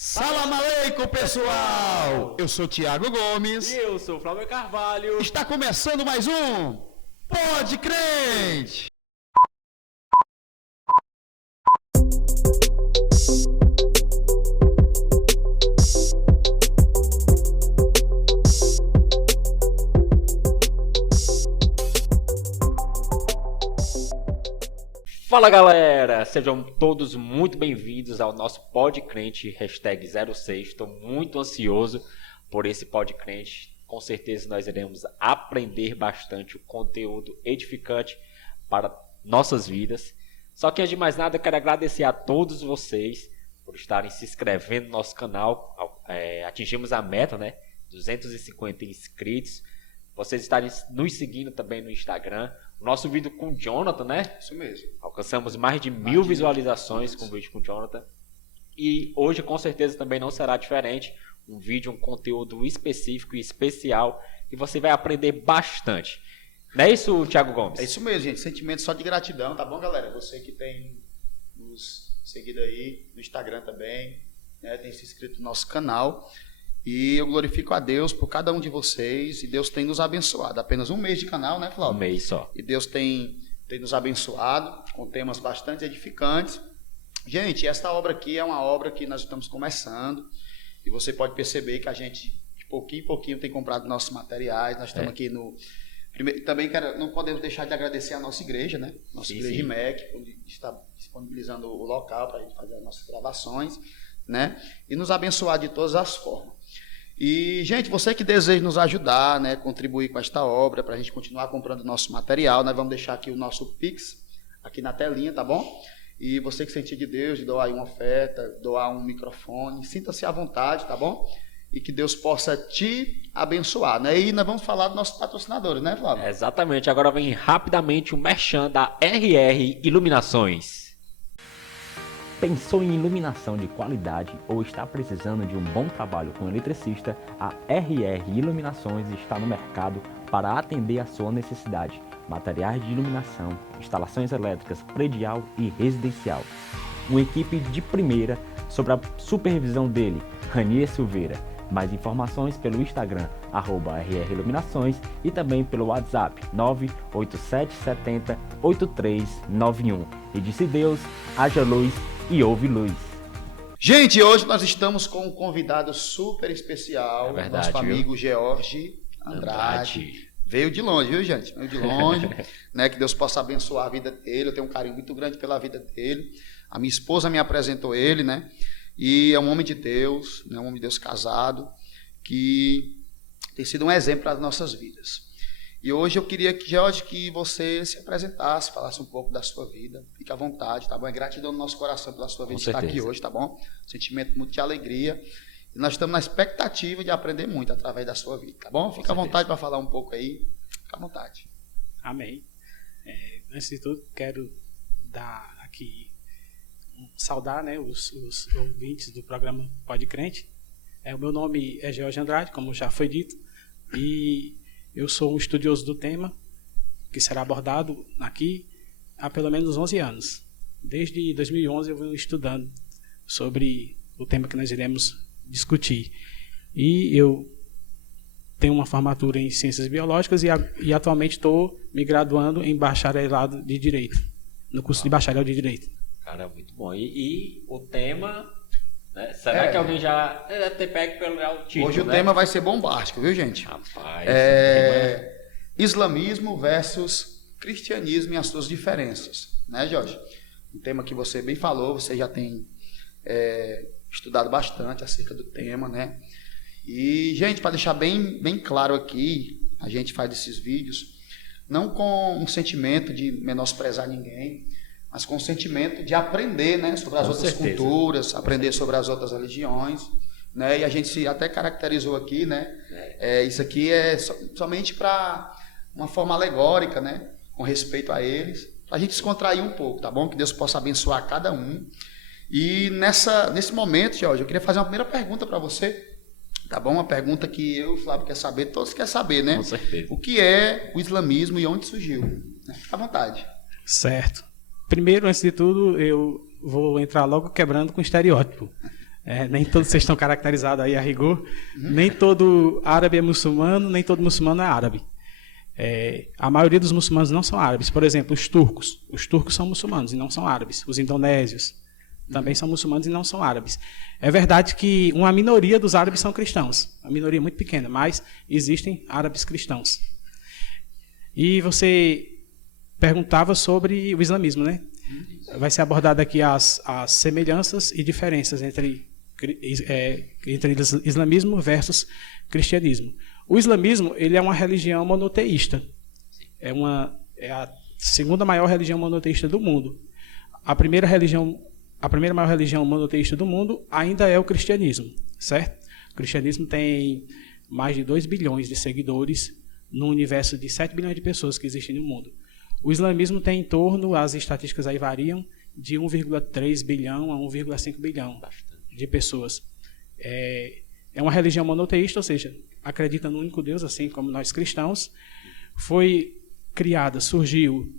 Salam aleikum, pessoal! Eu sou Thiago Gomes. E eu sou o Flávio Carvalho. Está começando mais um Pode Crente! Fala galera, sejam todos muito bem-vindos ao nosso Pode Crente #06. Estou muito ansioso por esse Pode Crente. Com certeza nós iremos aprender bastante o conteúdo edificante para nossas vidas. Só que antes de mais nada, eu quero agradecer a todos vocês por estarem se inscrevendo no nosso canal. Atingimos a meta, né? 250 inscritos. Vocês estarem nos seguindo também no Instagram. O nosso vídeo com o Jonathan, né? Isso mesmo. Alcançamos mais de 1000 visualizações com o vídeo com o Jonathan. E hoje com certeza também não será diferente. Um vídeo, um conteúdo específico e especial. E você vai aprender bastante. Não é isso, Thiago Gomes? É isso mesmo, gente. Sentimento só de gratidão, tá bom, galera? Você que tem nos seguido aí no Instagram também, né? Tem se inscrito no nosso canal. E eu glorifico a Deus por cada um de vocês. E Deus tem nos abençoado. Apenas um mês de canal, né, Flávio? Um mês só. E Deus tem nos abençoado com temas bastante edificantes. Gente, esta obra aqui é uma obra que nós estamos começando. E você pode perceber que a gente, de pouquinho em pouquinho, tem comprado nossos materiais. Nós estamos aqui no... Também não podemos deixar de agradecer a nossa igreja, né? Nossa igreja IMEC, onde está disponibilizando o local para a gente fazer as nossas gravações, né? E nos abençoar de todas as formas. E, gente, você que deseja nos ajudar, né, contribuir com esta obra, para a gente continuar comprando nosso material, nós vamos deixar aqui o nosso Pix, aqui na telinha, tá bom? E você que sentir de Deus, de doar aí uma oferta, doar um microfone, sinta-se à vontade, tá bom? E que Deus possa te abençoar, né? E nós vamos falar dos nossos patrocinadores, né, Flávio? Exatamente. Agora vem rapidamente o merchan da RR Iluminações. Pensou em iluminação de qualidade ou está precisando de um bom trabalho com eletricista? A RR Iluminações está no mercado para atender a sua necessidade. Materiais de iluminação, instalações elétricas predial e residencial. Uma equipe de primeira sob a supervisão dele, Ranier Silveira. Mais informações pelo Instagram, @RR Iluminações e também pelo WhatsApp 987708391. E disse Deus, haja luz e houve luz. Gente, hoje nós estamos com um convidado super especial, verdade, nosso amigo George Andrade. Veio de longe, viu, gente? Veio de longe, né? Que Deus possa abençoar a vida dele. Eu tenho um carinho muito grande pela vida dele. A minha esposa me apresentou ele, né? E é um homem de Deus, né? Um homem de Deus casado, que tem sido um exemplo para as nossas vidas. E hoje eu queria que, George, que você se apresentasse, falasse um pouco da sua vida. Fique à vontade, tá bom? É gratidão no nosso coração pela sua vida de estar aqui hoje, tá bom? Sentimento muito de alegria. E nós estamos na expectativa de aprender muito através da sua vida, tá bom? Fique à vontade para falar um pouco aí. Fique à vontade. Amém. Antes de tudo, quero dar aqui, saudar, né, os ouvintes do programa Pode Crente. O meu nome é George Andrade, como já foi dito, e eu sou um estudioso do tema que será abordado aqui há pelo menos 11 anos. Desde 2011 eu venho estudando sobre o tema que nós iremos discutir. E eu tenho uma formatura em Ciências Biológicas e atualmente estou me graduando em Bacharelado de Direito, no curso de Bacharel de Direito. Cara, muito bom. E o tema... né? Será que alguém já deve ter pego pelo título? Hoje o tema vai ser bombástico, viu, gente? Rapaz, Islamismo versus cristianismo e as suas diferenças, né, Jorge? Um tema que você bem falou, você já tem estudado bastante acerca do tema, né? E, gente, para deixar bem claro aqui, a gente faz esses vídeos não com um sentimento de menosprezar ninguém, mas com o sentimento de aprender, né, sobre as outras culturas, aprender sobre as outras religiões, né? E a gente até caracterizou aqui, né? Isso aqui é somente para uma forma alegórica, né? Com respeito a eles, para a gente descontrair um pouco, tá bom? Que Deus possa abençoar cada um. E nesse momento, Jorge, eu queria fazer uma primeira pergunta para você, tá bom? Uma pergunta que eu e o Flávio quer saber, todos querem saber, né? Com certeza. O que é o islamismo e onde surgiu? Né? Fica à vontade. Certo. Primeiro, antes de tudo, eu vou entrar logo quebrando com estereótipo. Nem todos vocês estão caracterizados aí a rigor. Nem todo árabe é muçulmano, nem todo muçulmano é árabe. A maioria dos muçulmanos não são árabes. Por exemplo, os turcos. Os turcos são muçulmanos e não são árabes. Os indonésios também são muçulmanos e não são árabes. É verdade que uma minoria dos árabes são cristãos. Uma minoria muito pequena, mas existem árabes cristãos. E você perguntava sobre o islamismo, né? Vai ser abordado aqui as semelhanças e diferenças entre islamismo versus cristianismo. O islamismo, ele é uma religião monoteísta. É a segunda maior religião monoteísta do mundo. A primeira maior religião monoteísta do mundo ainda é o cristianismo, certo? O cristianismo tem mais de 2 bilhões de seguidores no universo de 7 bilhões de pessoas que existem no mundo. O islamismo tem em torno, as estatísticas aí variam, de 1,3 bilhão a 1,5 bilhão de pessoas. É uma religião monoteísta, ou seja, acredita no único Deus, assim como nós cristãos. Foi criada, surgiu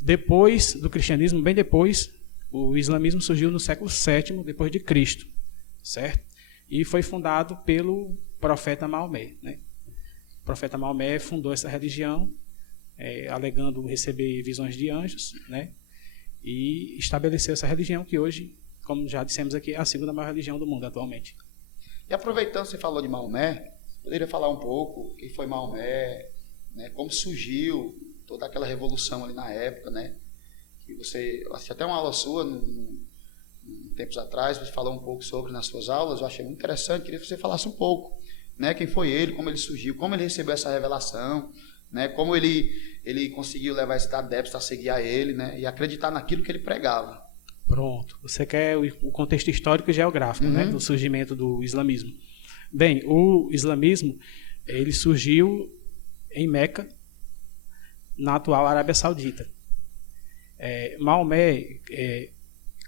depois do cristianismo, bem depois. O islamismo surgiu no século VII depois de Cristo, certo? E foi fundado pelo profeta Maomé, né? O profeta Maomé fundou essa religião, alegando receber visões de anjos, né? E estabeleceu essa religião que hoje, como já dissemos aqui, é a segunda maior religião do mundo atualmente. E aproveitando que você falou de Maomé, poderia falar um pouco quem foi Maomé, né? Como surgiu toda aquela revolução ali na época, né? Que eu assisti até uma aula sua tempos atrás, você falou um pouco sobre nas suas aulas, eu achei muito interessante, queria que você falasse um pouco, né? Quem foi ele, como ele surgiu, como ele recebeu essa revelação, né? Como ele conseguiu levar esses adeptos a seguir a ele, né? E acreditar naquilo que ele pregava. Pronto. Você quer o contexto histórico e geográfico, né? Do surgimento do islamismo. Bem, o islamismo, ele surgiu em Meca, na atual Arábia Saudita. Maomé,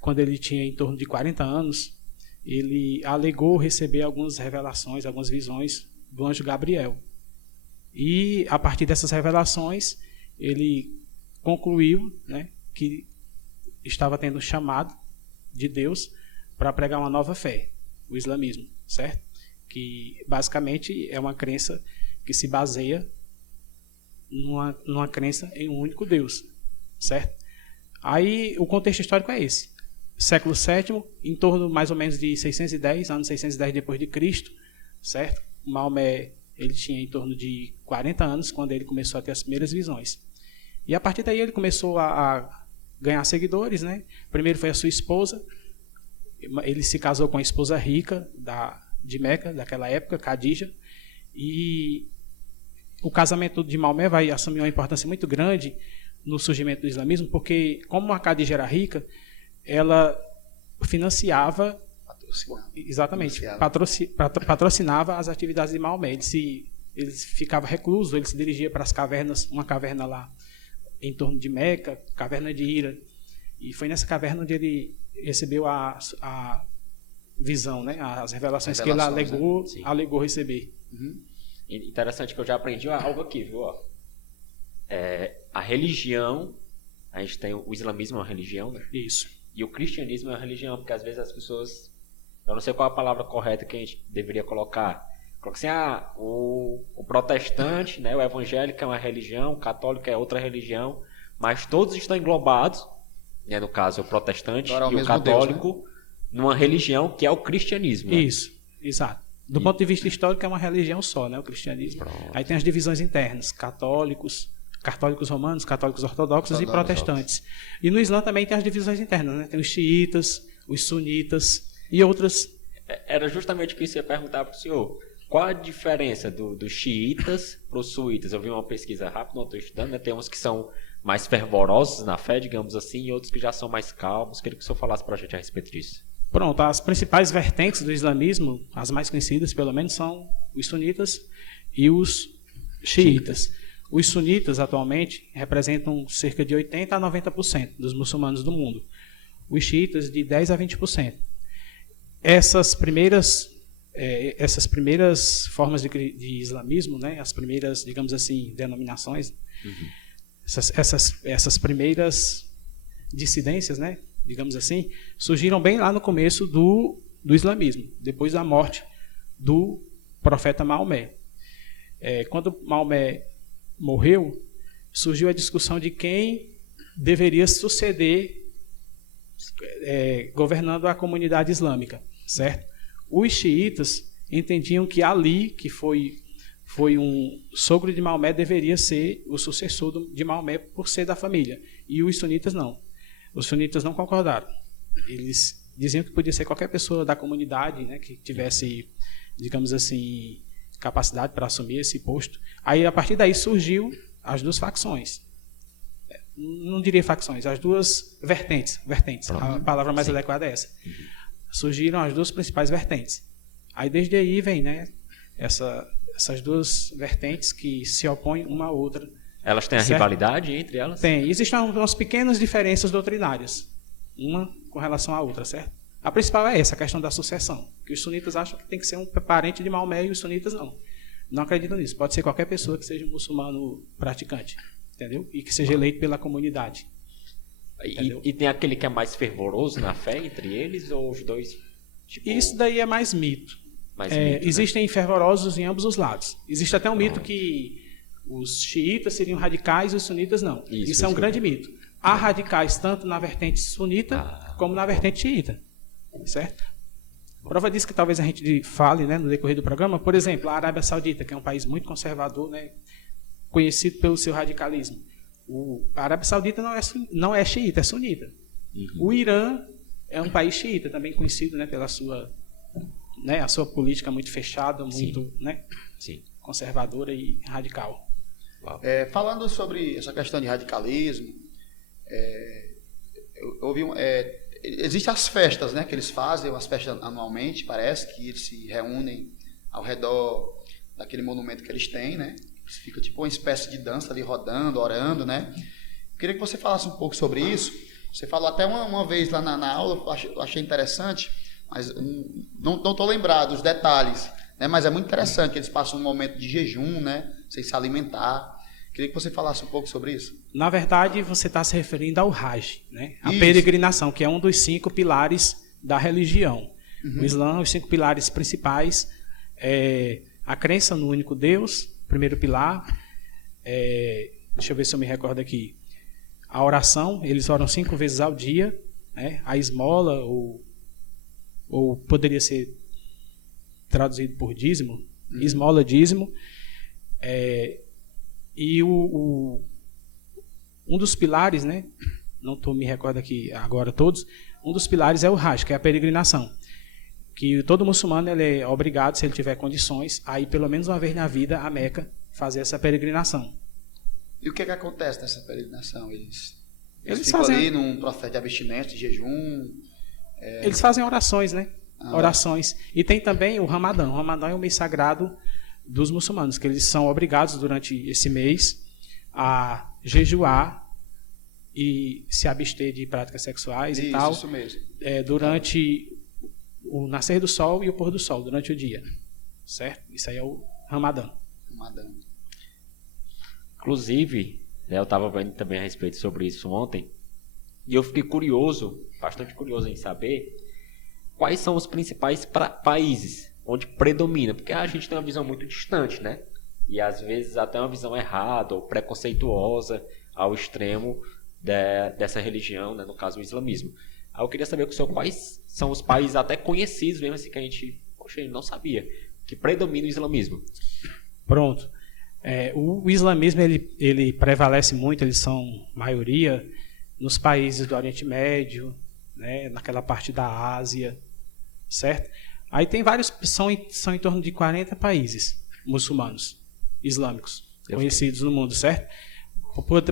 quando ele tinha em torno de 40 anos, ele alegou receber algumas revelações, algumas visões do anjo Gabriel. E, a partir dessas revelações, ele concluiu, né, que estava tendo um chamado de Deus para pregar uma nova fé, o islamismo, certo? Que, basicamente, é uma crença que se baseia numa crença em um único Deus, certo? Aí, o contexto histórico é esse. Século VII, em torno mais ou menos de 610, anos 610 depois de Cristo, certo? Maomé, ele tinha em torno de 40 anos quando ele começou a ter as primeiras visões. E a partir daí ele começou a ganhar seguidores, né? Primeiro foi a sua esposa. Ele se casou com a esposa rica de Meca, daquela época, Khadija. E o casamento de Maomé vai assumir uma importância muito grande no surgimento do islamismo, porque como a Khadija era rica, ela financiava, patrocinava as atividades de Maomé. Ele ficava recluso, ele se dirigia para as cavernas, uma caverna lá em torno de Meca, caverna de Hira, e foi nessa caverna onde ele recebeu a visão, né? As revelações que ele alegou receber. Interessante que eu já aprendi algo aqui, viu? A religião, a gente tem o islamismo é uma religião, né? Isso. E o cristianismo é uma religião, porque às vezes as pessoas, eu não sei qual a palavra correta que a gente deveria colocar. Coloca assim, o protestante, né, o evangélico é uma religião, o católico é outra religião, mas todos estão englobados, né, no caso o protestante e o católico, Deus, né? Numa religião que é o cristianismo. Isso, né? Exato. Do ponto de vista histórico é uma religião só, né, o cristianismo. Pronto. Aí tem as divisões internas, católicos romanos, católicos ortodoxos e protestantes. E no Islã também tem as divisões internas, né? Tem os xiitas, os sunitas e outras. Era justamente o que eu ia perguntar para o senhor. Qual a diferença dos xiitas para os suítas? Eu vi uma pesquisa rápida, não estou estudando, né? Tem uns que são mais fervorosos na fé, digamos assim, e outros que já são mais calmos. Queria que o senhor falasse para a gente a respeito disso. Pronto, as principais vertentes do islamismo, as mais conhecidas pelo menos, são os sunitas e os xiitas. Os sunitas, atualmente, representam cerca de 80% a 90% dos muçulmanos do mundo. Os xiitas, de 10% a 20%. Essas primeiras formas de islamismo, né, as primeiras, digamos assim, denominações, essas primeiras dissidências, né, digamos assim, surgiram bem lá no começo do do islamismo, depois da morte do profeta Maomé. Quando Maomé morreu, surgiu a discussão de quem deveria suceder governando a comunidade islâmica, certo? Os xiitas entendiam que Ali, que foi um sogro de Maomé, deveria ser o sucessor de Maomé por ser da família. E os sunitas não. Os sunitas não concordaram. Eles diziam que podia ser qualquer pessoa da comunidade, né, que tivesse, digamos assim, capacidade para assumir esse posto. Aí, a partir daí, surgiu as duas facções. Não diria facções, as duas vertentes. A palavra mais adequada é essa. Surgiram as duas principais vertentes. Aí, desde aí, vem, né, essas duas vertentes que se opõem uma à outra. Elas têm a rivalidade entre elas? Tem. Existem umas pequenas diferenças doutrinárias, uma com relação à outra, certo? A principal é essa, a questão da sucessão, que os sunitas acham que tem que ser um parente de Maomé e os sunitas não. Não acreditam nisso. Pode ser qualquer pessoa que seja um muçulmano praticante, entendeu? E que seja eleito pela comunidade. E tem aquele que é mais fervoroso na fé entre eles, ou os dois? Tipo... Isso daí é mais mito. Existem fervorosos em ambos os lados. Existe até um mito que os xiitas seriam radicais e os sunitas não. Isso é um grande mito. Há radicais tanto na vertente sunita como na vertente xiita. Certo? Prova disso que talvez a gente fale, né, no decorrer do programa. Por exemplo, a Arábia Saudita, que é um país muito conservador, né, conhecido pelo seu radicalismo. A Arábia Saudita não é xiita, é sunita. O Irã é um país xiita, também conhecido, né, pela sua... Né, a sua política muito fechada, muito né, conservadora e radical. Falando sobre essa questão de radicalismo, eu ouvi existem as festas, né, que eles fazem, as festas anualmente, parece que eles se reúnem ao redor daquele monumento que eles têm, né? Fica tipo uma espécie de dança ali rodando, orando, né? Eu queria que você falasse um pouco sobre isso. Você falou até uma vez lá na aula, eu achei interessante. Mas não estou lembrado dos detalhes, né? Mas é muito interessante que eles passam um momento de jejum, né? Sem se alimentar. Queria que você falasse um pouco sobre isso. Na verdade, você está se referindo ao Hajj, né? A peregrinação, que é um dos 5 pilares da religião. O Islã, os 5 pilares principais, a crença no único Deus, primeiro pilar. Deixa eu ver se eu me recordo aqui. A oração, eles oram 5 vezes ao dia, né? A esmola, ou poderia ser traduzido por dízimo, esmola, dízimo, e um dos pilares, né, não me recordo aqui agora todos, um dos pilares é o Hajj, que é a peregrinação, que todo muçulmano ele é obrigado, se ele tiver condições, a ir pelo menos uma vez na vida a Meca fazer essa peregrinação. E o que acontece nessa peregrinação? Eles ficam fazem ali num processo de abstinência, de jejum... Eles fazem orações, né? Orações. E tem também o Ramadã. O Ramadã é um mês sagrado dos muçulmanos, que eles são obrigados durante esse mês a jejuar e se abster de práticas sexuais e tal. Isso mesmo. Durante o nascer do sol e o pôr do sol, durante o dia. Certo? Isso aí é o Ramadã. Inclusive, né, eu estava vendo também a respeito sobre isso ontem, e eu fiquei bastante curioso em saber quais são os principais países onde predomina, porque a gente tem uma visão muito distante, né? E às vezes até uma visão errada ou preconceituosa ao extremo dessa religião, né? No caso o islamismo. Aí eu queria saber com o senhor quais são os países até conhecidos mesmo assim que a gente não sabia, que predomina o islamismo. Pronto. O islamismo ele prevalece muito, eles são maioria nos países do Oriente Médio, né, naquela parte da Ásia, certo? Aí tem vários, são em torno de 40 países muçulmanos, islâmicos, conhecidos no mundo, certo?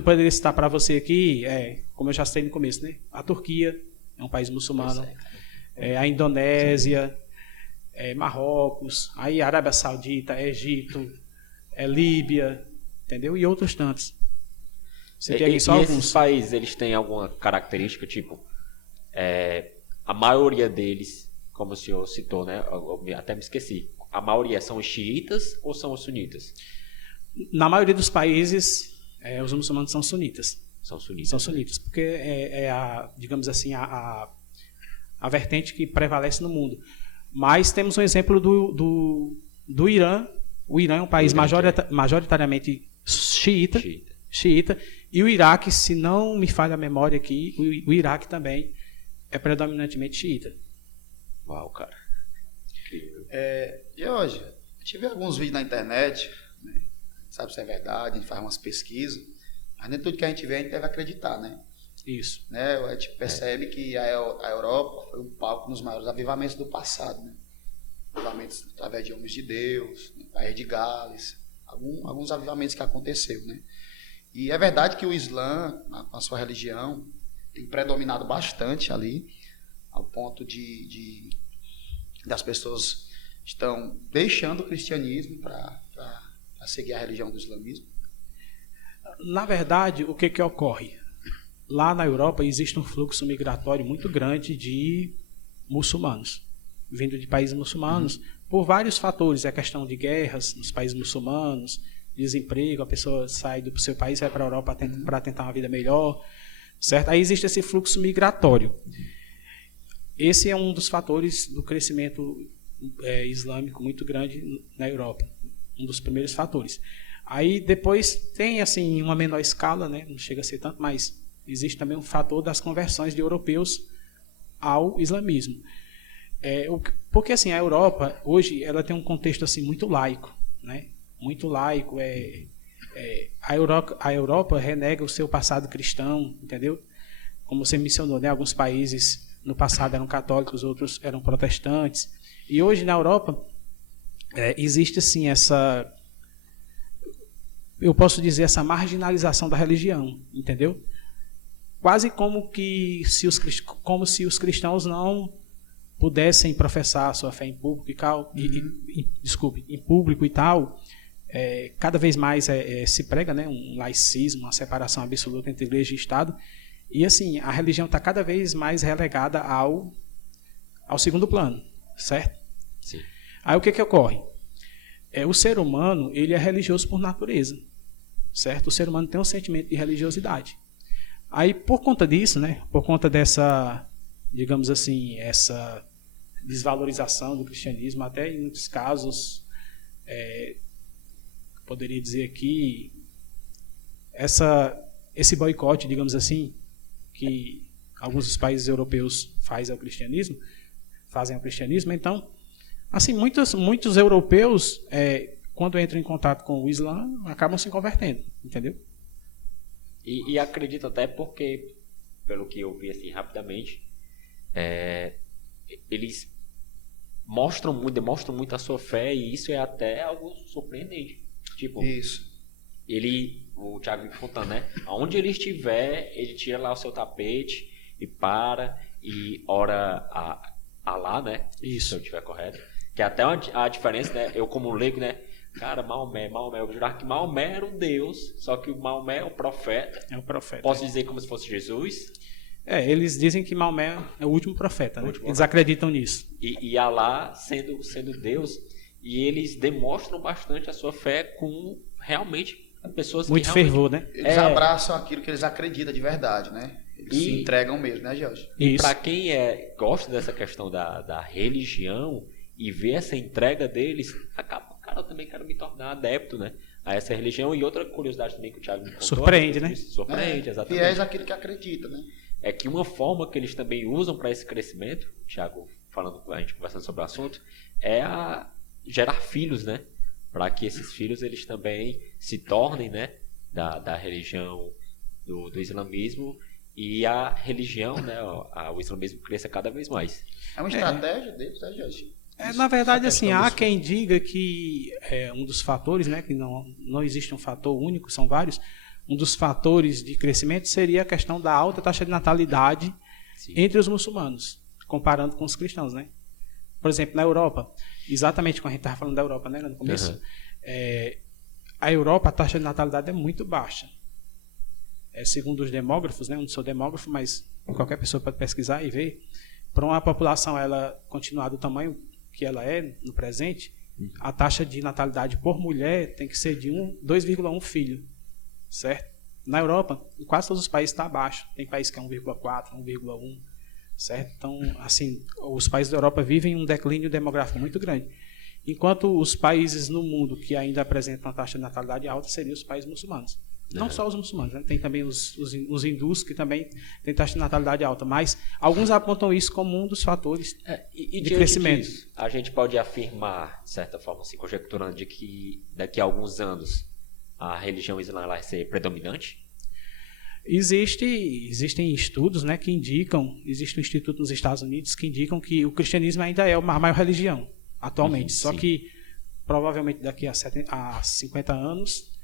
Poderia citar para você aqui, como eu já citei no começo, né? A Turquia é um país muçulmano, a Indonésia, Marrocos, aí Arábia Saudita, Egito, Líbia, entendeu? E outros tantos. Esses países, eles têm alguma característica, tipo, a maioria deles, como o senhor citou, né? Eu até me esqueci. A maioria são os xiitas ou são os sunitas? Na maioria dos países, os muçulmanos são sunitas. São sunitas. São sunitas, porque digamos assim, a a vertente que prevalece no mundo. Mas temos um exemplo do Irã. O Irã é um país majoritariamente xiita, e o Iraque, se não me falha a memória aqui, o Iraque também é predominantemente xiita. Uau, cara. E hoje, eu tive alguns vídeos na internet, né? Sabe se é verdade, a gente faz umas pesquisas, mas nem tudo que a gente vê a gente deve acreditar, né? Isso. Né? A gente percebe que a Europa foi um palco nos maiores avivamentos do passado, né? Avivamentos através de homens de Deus, né? País de Gales, alguns avivamentos que aconteceu, né? E é verdade que o Islã, com a sua religião, tem predominado bastante ali, ao ponto de das pessoas estão deixando o cristianismo para seguir a religião do islamismo. Na verdade, o que ocorre? Lá na Europa existe um fluxo migratório muito grande de muçulmanos, vindo de países muçulmanos, por vários fatores. É a questão de guerras nos países muçulmanos, desemprego, a pessoa sai do seu país e vai para a Europa para tentar uma vida melhor, certo? Aí existe esse fluxo migratório. Esse é um dos fatores do crescimento islâmico muito grande na Europa, um dos primeiros fatores. Aí depois tem assim uma menor escala, né? Não chega a ser tanto, mas existe também um fator das conversões de europeus ao islamismo. Porque assim, a Europa hoje ela tem um contexto assim muito laico, né? Muito laico. A Europa renega o seu passado cristão, entendeu? Como você mencionou, né? Alguns países no passado eram católicos, outros eram protestantes. E hoje na Europa existe assim essa, eu posso dizer, essa marginalização da religião, entendeu? Quase como se os cristãos não pudessem professar a sua fé em público em público e tal. Cada vez mais se prega, né, um laicismo, uma separação absoluta entre igreja e Estado. E assim, a religião está cada vez mais relegada ao segundo plano, certo? Sim. Aí o que ocorre? O ser humano, ele é religioso por natureza, certo? O ser humano tem um sentimento de religiosidade. Aí, por conta disso, né, por conta dessa, digamos assim, essa desvalorização do cristianismo, até em muitos casos, poderia dizer aqui, esse boicote, digamos assim, que alguns dos países europeus fazem ao cristianismo, então, assim, muitos europeus, quando entram em contato com o Islã, acabam se convertendo, entendeu? E acredito até porque, pelo que eu vi assim rapidamente, eles demonstram muito a sua fé, e isso é até algo surpreendente. Tipo, Isso. O Thiago me contando, né? Aonde ele estiver, ele tira lá o seu tapete e ora a Alá, né? Isso. Se eu estiver correto. Que até a diferença, né? Eu como leigo, né? Cara, Maomé, eu jurar que Maomé era um Deus, só que o Maomé é o profeta. É o profeta. Posso dizer como se fosse Jesus? Eles dizem que Maomé é o último profeta, né? Eles acreditam nisso. E Alá sendo Deus, e eles demonstram bastante a sua fé com realmente pessoas muito que fervor, né? Eles abraçam aquilo que eles acreditam de verdade, né? Eles se entregam mesmo, né, Jorge? E para quem gosta dessa questão da religião e vê essa entrega deles, cara, eu também quero me tornar adepto, né, a essa religião. E outra curiosidade também que o Thiago me contou. Surpreende, né? Surpreende, exatamente. Fiéis àquilo que acredita, né? É que uma forma que eles também usam para esse crescimento, Thiago, a gente conversando sobre o assunto, é gerar filhos, né? Para que esses filhos eles também se tornem, né, da religião do islamismo, e a religião, né, o islamismo cresça cada vez mais. É uma estratégia deles, né, Jorge? Na verdade, assim, há quem diga que um dos fatores, né, que não existe um fator único, são vários. Um dos fatores de crescimento seria a questão da alta taxa de natalidade entre os muçulmanos, comparando com os cristãos, né? Por exemplo, na Europa, exatamente quando a gente estava falando da Europa, né, no começo, a Europa, a taxa de natalidade é muito baixa. Segundo os demógrafos, né, eu não sou demógrafo, mas qualquer pessoa pode pesquisar e ver, para uma população ela continuar do tamanho que ela é no presente, a taxa de natalidade por mulher tem que ser de 2,1 filho, certo? Na Europa, em quase todos os países está abaixo. Tem país que é 1,4, 1,1, certo? Então, assim, os países da Europa vivem um declínio demográfico muito grande. Enquanto os países no mundo que ainda apresentam uma taxa de natalidade alta seriam os países muçulmanos. Não só os muçulmanos, né? Tem também os hindus que também têm taxa de natalidade alta, mas alguns apontam isso como um dos fatores de crescimento. Disso, a gente pode afirmar, de certa forma, assim, conjecturando, de que daqui a alguns anos a religião islâmica vai ser predominante? Existem estudos, né, que indicam, existe um instituto nos Estados Unidos que indicam que o cristianismo ainda é a maior religião atualmente, só sim. que provavelmente daqui a 50 anos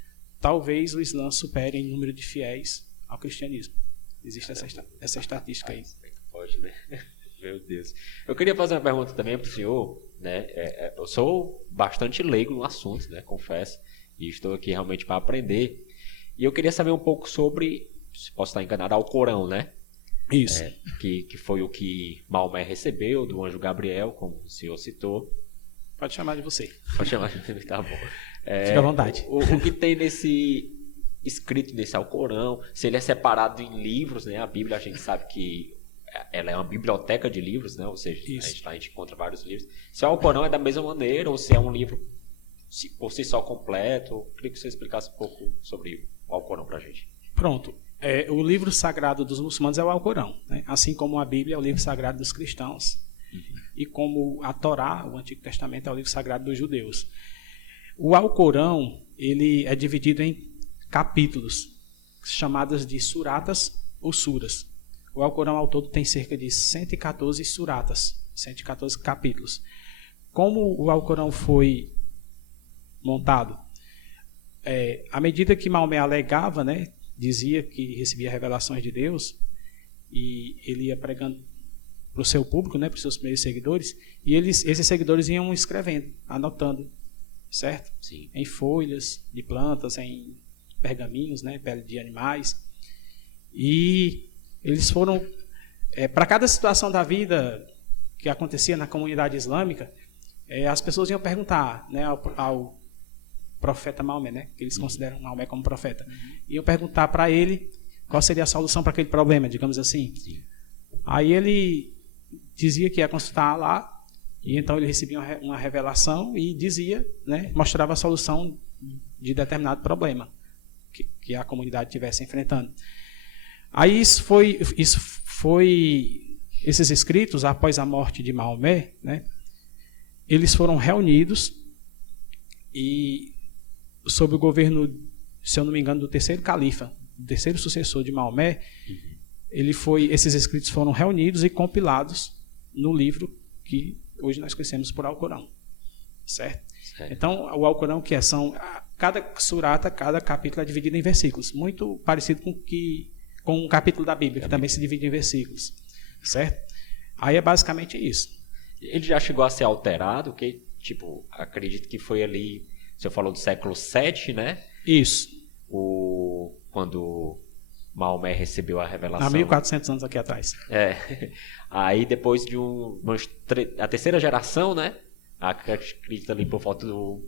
talvez o Islã supere em número de fiéis ao cristianismo. Existe essa estatística aí. Pode, né? Meu Deus. Eu queria fazer uma pergunta também para o senhor, né? Eu sou bastante leigo no assunto, né? Confesso, e estou aqui realmente para aprender. E eu queria saber um pouco sobre, se posso estar enganado, ao Corão, né? Isso. Que foi o que Maomé recebeu do anjo Gabriel, como o senhor citou. Pode chamar de você. Pode chamar de você, tá bom. Fica à vontade. O que tem nesse escrito nesse Alcorão, se ele é separado em livros, né? A Bíblia, a gente sabe que ela é uma biblioteca de livros, né? Ou seja, a gente encontra vários livros. Se o Alcorão é da mesma maneira ou se é um livro por si só completo, eu queria que você explicasse um pouco sobre o Alcorão pra gente. Pronto. O livro sagrado dos muçulmanos é o Alcorão, né? Assim como a Bíblia é o livro sagrado dos cristãos. E como a Torá, o Antigo Testamento, é o livro sagrado dos judeus. O Alcorão, ele é dividido em capítulos, chamadas de suratas ou suras. O Alcorão ao todo tem cerca de 114 suratas, 114 capítulos. Como o Alcorão foi montado? À medida que Maomé alegava, né, dizia que recebia revelações de Deus, e ele ia pregando para o seu público, né, para os seus primeiros seguidores, e esses seguidores iam escrevendo, anotando, certo? Sim. Em folhas de plantas, em pergaminhos, né, pele de animais. E eles foram, para cada situação da vida que acontecia na comunidade islâmica, as pessoas iam perguntar, né, ao profeta Maomé, né, que eles consideram Maomé como profeta, iam perguntar para ele qual seria a solução para aquele problema, digamos assim. Sim. Aí ele dizia que ia consultar lá, e então ele recebia uma revelação e dizia, né, mostrava a solução de determinado problema que a comunidade estivesse enfrentando. Aí esses escritos, após a morte de Maomé, né, eles foram reunidos e sob o governo, se eu não me engano, do terceiro califa, do terceiro sucessor de Maomé, esses escritos foram reunidos e compilados no livro que hoje nós conhecemos por Alcorão, certo? Então, o Alcorão, que cada surata, cada capítulo é dividido em versículos, muito parecido com um capítulo da Bíblia, que também se divide em versículos, certo? Aí é basicamente isso. Ele já chegou a ser alterado, que, tipo, acredito que foi ali, o senhor falou do século VII, né? Isso. Quando Maomé recebeu a revelação. Há 1400 anos aqui atrás. Aí depois de a terceira geração, né? Acredito ali por volta do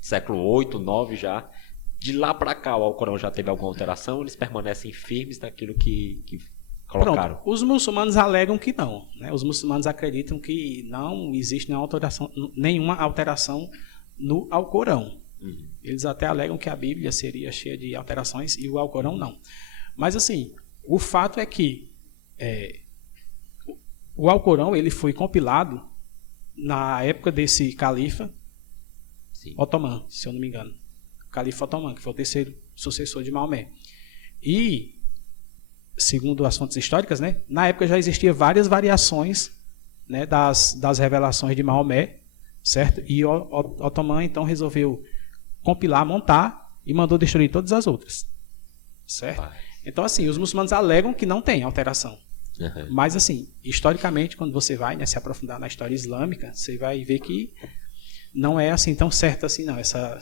século 8, 9 já. De lá para cá, o Alcorão já teve alguma alteração? Eles permanecem firmes naquilo que colocaram? Pronto. Os muçulmanos alegam que não, né? Os muçulmanos acreditam que não existe nenhuma alteração no Alcorão. Eles até alegam que a Bíblia seria cheia de alterações e o Alcorão não. Mas assim, o fato é que o Alcorão ele foi compilado na época desse califa otomã, se eu não me engano. O califa otomã, que foi o terceiro sucessor de Maomé. E, segundo as fontes históricas, né, na época já existia várias variações, né, das revelações de Maomé, certo? E o otomã então resolveu compilar, montar e mandou destruir todas as outras, certo? Então, assim, os muçulmanos alegam que não tem alteração. Mas, assim, historicamente, quando você vai, né, se aprofundar na história islâmica, você vai ver que não é assim tão certo assim, não, essa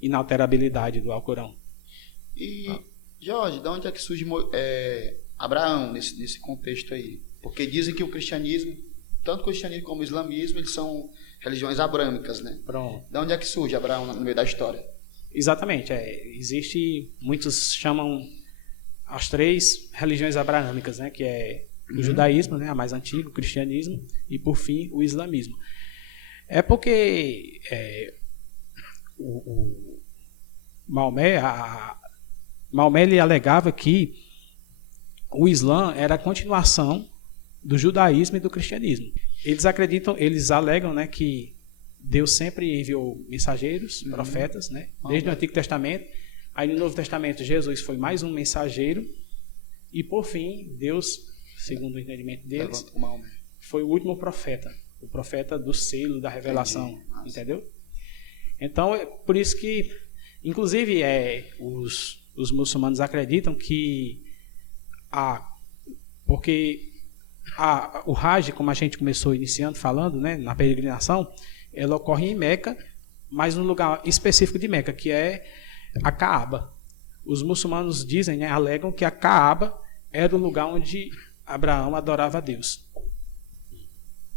inalterabilidade do Alcorão. E, Jorge, de onde é que surge Abraão nesse contexto aí? Porque dizem que o cristianismo, tanto o cristianismo como o islamismo, eles são religiões abrâmicas, né? Pronto. De onde é que surge Abraão no meio da história? Exatamente. Muitos chamam as 3 religiões abraâmicas, né? Que é O judaísmo, né, a mais antiga, o cristianismo e, por fim, o islamismo. É porque o Maomé, Maomé ele alegava que o Islã era a continuação do judaísmo e do cristianismo. Eles alegam, né, que Deus sempre enviou mensageiros, profetas, né, desde o Antigo Testamento. Aí no Novo Testamento Jesus foi mais um mensageiro e por fim Deus, segundo o entendimento deles, foi o último profeta, o profeta do selo da revelação, entendeu? Então é por isso que, inclusive, os muçulmanos acreditam que o Hajj, como a gente começou iniciando falando, né, na peregrinação, ela ocorre em Meca, mas num lugar específico de Meca, que é a Kaaba. Os muçulmanos dizem, né, alegam que a Kaaba era o lugar onde Abraão adorava a Deus.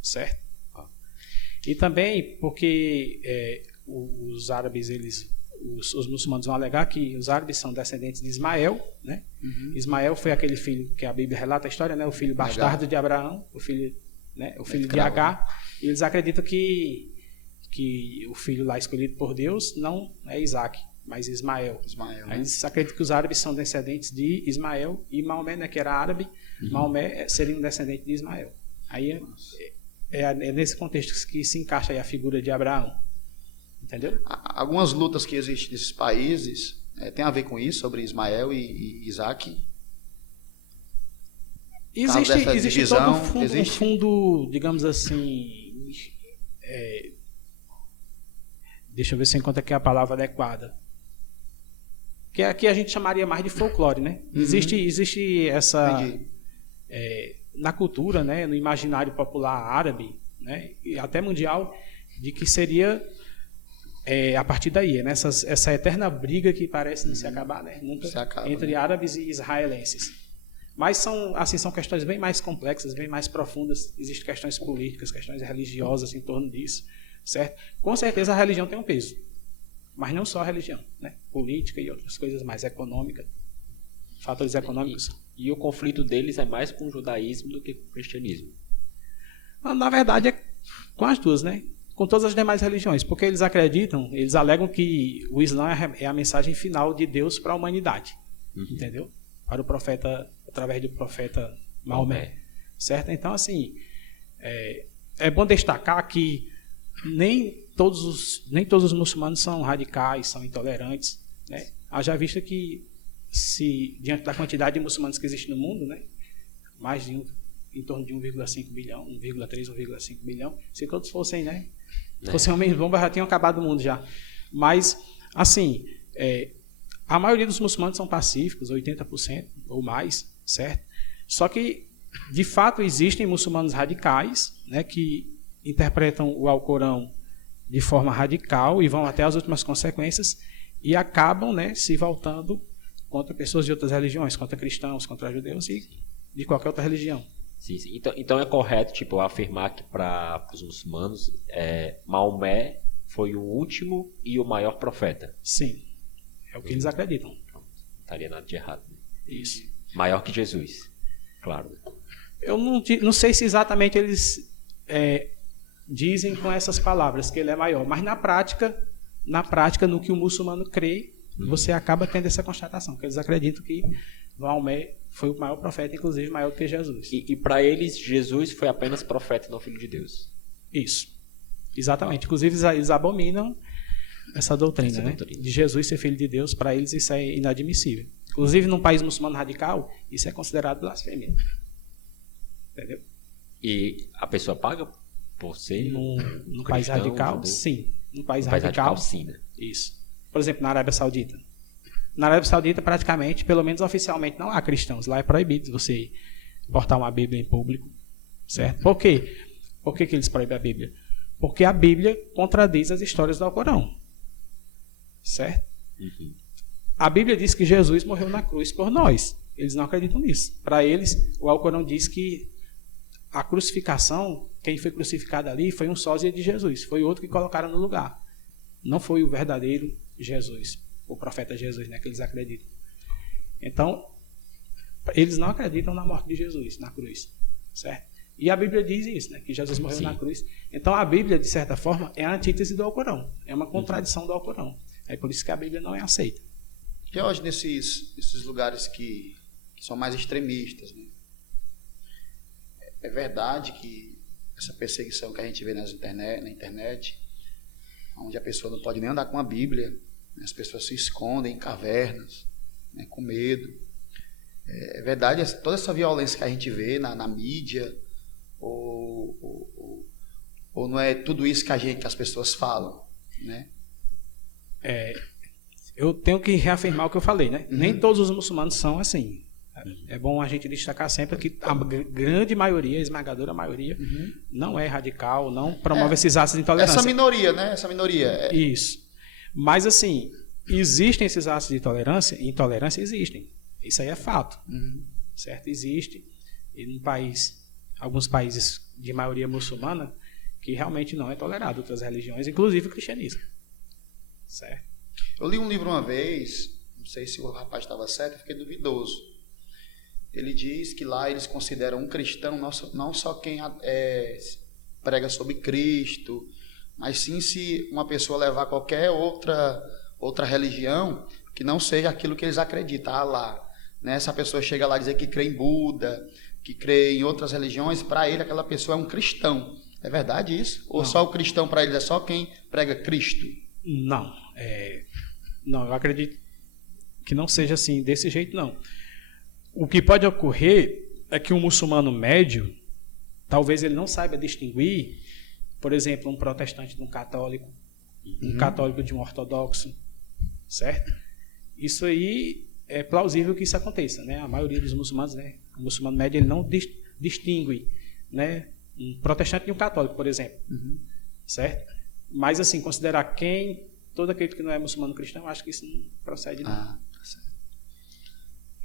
Certo? E também porque os árabes, os muçulmanos vão alegar que os árabes são descendentes de Ismael, né? Ismael foi aquele filho que a Bíblia relata a história, né? O filho bastardo de Abraão, o filho de Agar. E eles acreditam que o filho lá escolhido por Deus não é Isaac, mas Ismael. Aí eles acreditam que os árabes são descendentes de Ismael e Maomé, né, que era árabe, Maomé seria um descendente de Ismael. Aí é nesse contexto que se encaixa aí a figura de Abraão. Entendeu? Algumas lutas que existem nesses países tem a ver com isso, sobre Ismael e Isaac? Existe todo um fundo, digamos assim, deixa eu ver se eu encontro aqui a palavra adequada, que aqui a gente chamaria mais de folclore, né? Existe essa na cultura, né, no imaginário popular árabe, né, e até mundial, de que seria a partir daí, né, essa eterna briga que parece não se acabar, né, nunca se acaba, entre árabes e israelenses. Mas são questões bem mais complexas, bem mais profundas. Existem questões políticas, questões religiosas em torno disso, certo? Com certeza a religião tem um peso, mas não só a religião, né? Política e outras coisas mais econômicas, fatores econômicos. E o conflito deles é mais com o judaísmo do que com o cristianismo? Na verdade é com as duas, né? Com todas as demais religiões, porque eles alegam que o Islã é a mensagem final de Deus para a humanidade, entendeu? Para o profeta, através do profeta Maomé, certo? Então, assim, é bom destacar que nem todos os muçulmanos são radicais, são intolerantes, né? Haja vista que, diante da quantidade de muçulmanos que existe no mundo, né, em torno de 1,5 bilhão, 1,3, 1,5 bilhão, se todos fossem, né, fossem homens-bomba, já tinham acabado o mundo já. Mas, assim, a maioria dos muçulmanos são pacíficos, 80% ou mais, certo? Só que, de fato, existem muçulmanos radicais, né, que interpretam o Alcorão de forma radical e vão até as últimas consequências e acabam, né, se voltando contra pessoas de outras religiões, contra cristãos, contra judeus e de qualquer outra religião. Sim. Então é correto, tipo, afirmar que para os muçulmanos Maomé foi o último e o maior profeta. Sim. É o que eles acreditam. Não estaria nada de errado. Isso. Maior que Jesus, claro. Eu não sei se exatamente eles dizem com essas palavras que ele é maior, mas na prática, no que o muçulmano crê, você acaba tendo essa constatação, que eles acreditam que Maomé foi o maior profeta, inclusive maior do que Jesus. E para eles, Jesus foi apenas profeta e não filho de Deus. Isso. Exatamente. Inclusive, eles abominam essa doutrina, né? De Jesus ser filho de Deus. Para eles isso é inadmissível. Inclusive, num país muçulmano radical, isso é considerado blasfêmia. Entendeu? E a pessoa paga por ser num país radical? Judeu? Sim. Num país radical, sim, né? Isso. Por exemplo, na Arábia Saudita. Na Arábia Saudita, praticamente, pelo menos oficialmente, não há cristãos. Lá é proibido você portar uma Bíblia em público. Certo? Por quê? Por que eles proíbem a Bíblia? Porque a Bíblia contradiz as histórias do Alcorão. Certo? A Bíblia diz que Jesus morreu na cruz por nós. Eles não acreditam nisso. Para eles, o Alcorão diz que a crucificação, quem foi crucificado ali foi um sósia de Jesus. Foi outro que colocaram no lugar. Não foi o verdadeiro Jesus, o profeta Jesus, né, que eles acreditam. Então, eles não acreditam na morte de Jesus, na cruz. certo? E a Bíblia diz isso, né? Que Jesus morreu na cruz. Então a Bíblia, de certa forma, é a antítese do Alcorão. É uma contradição do Alcorão. É por isso que a Bíblia não é aceita. E hoje, nesses lugares que são mais extremistas, né? É verdade que essa perseguição que a gente vê na internet, onde a pessoa não pode nem andar com a Bíblia, né? As pessoas se escondem em cavernas, né? Com medo. É verdade, toda essa violência que a gente vê na mídia, ou não é tudo isso que as pessoas falam, né? Eu tenho que reafirmar o que eu falei, né? Nem todos os muçulmanos são assim. É bom a gente destacar sempre que a grande maioria, a esmagadora maioria, não é radical, não promove esses atos de intolerância. Essa minoria, né? Essa minoria. Isso. Mas, assim, existem esses atos de intolerância? Intolerância existem. Isso aí é fato. Certo? Existe. E num país, alguns países de maioria muçulmana, que realmente não é tolerado outras religiões, inclusive o cristianismo. Certo? Eu li um livro uma vez, não sei se o rapaz estava certo, eu fiquei duvidoso. Ele diz que lá eles consideram um cristão não só quem prega sobre Cristo, mas sim se uma pessoa levar qualquer outra religião que não seja aquilo que eles acreditam, Allah. Né? Se a pessoa chega lá e dizer que crê em Buda, que crê em outras religiões, para ele aquela pessoa é um cristão. É verdade isso? Ou só o cristão para eles é só quem prega Cristo? Não. Não, eu acredito que não seja assim, desse jeito não. O que pode ocorrer é que um muçulmano médio, talvez ele não saiba distinguir, por exemplo, um protestante de um católico, um católico de um ortodoxo, certo? Isso aí é plausível que isso aconteça, né? A maioria dos muçulmanos, né? O muçulmano médio ele não distingue, né? Um protestante de um católico, por exemplo, certo? Mas assim, considerar todo aquele que não é muçulmano cristão, acho que isso não procede não.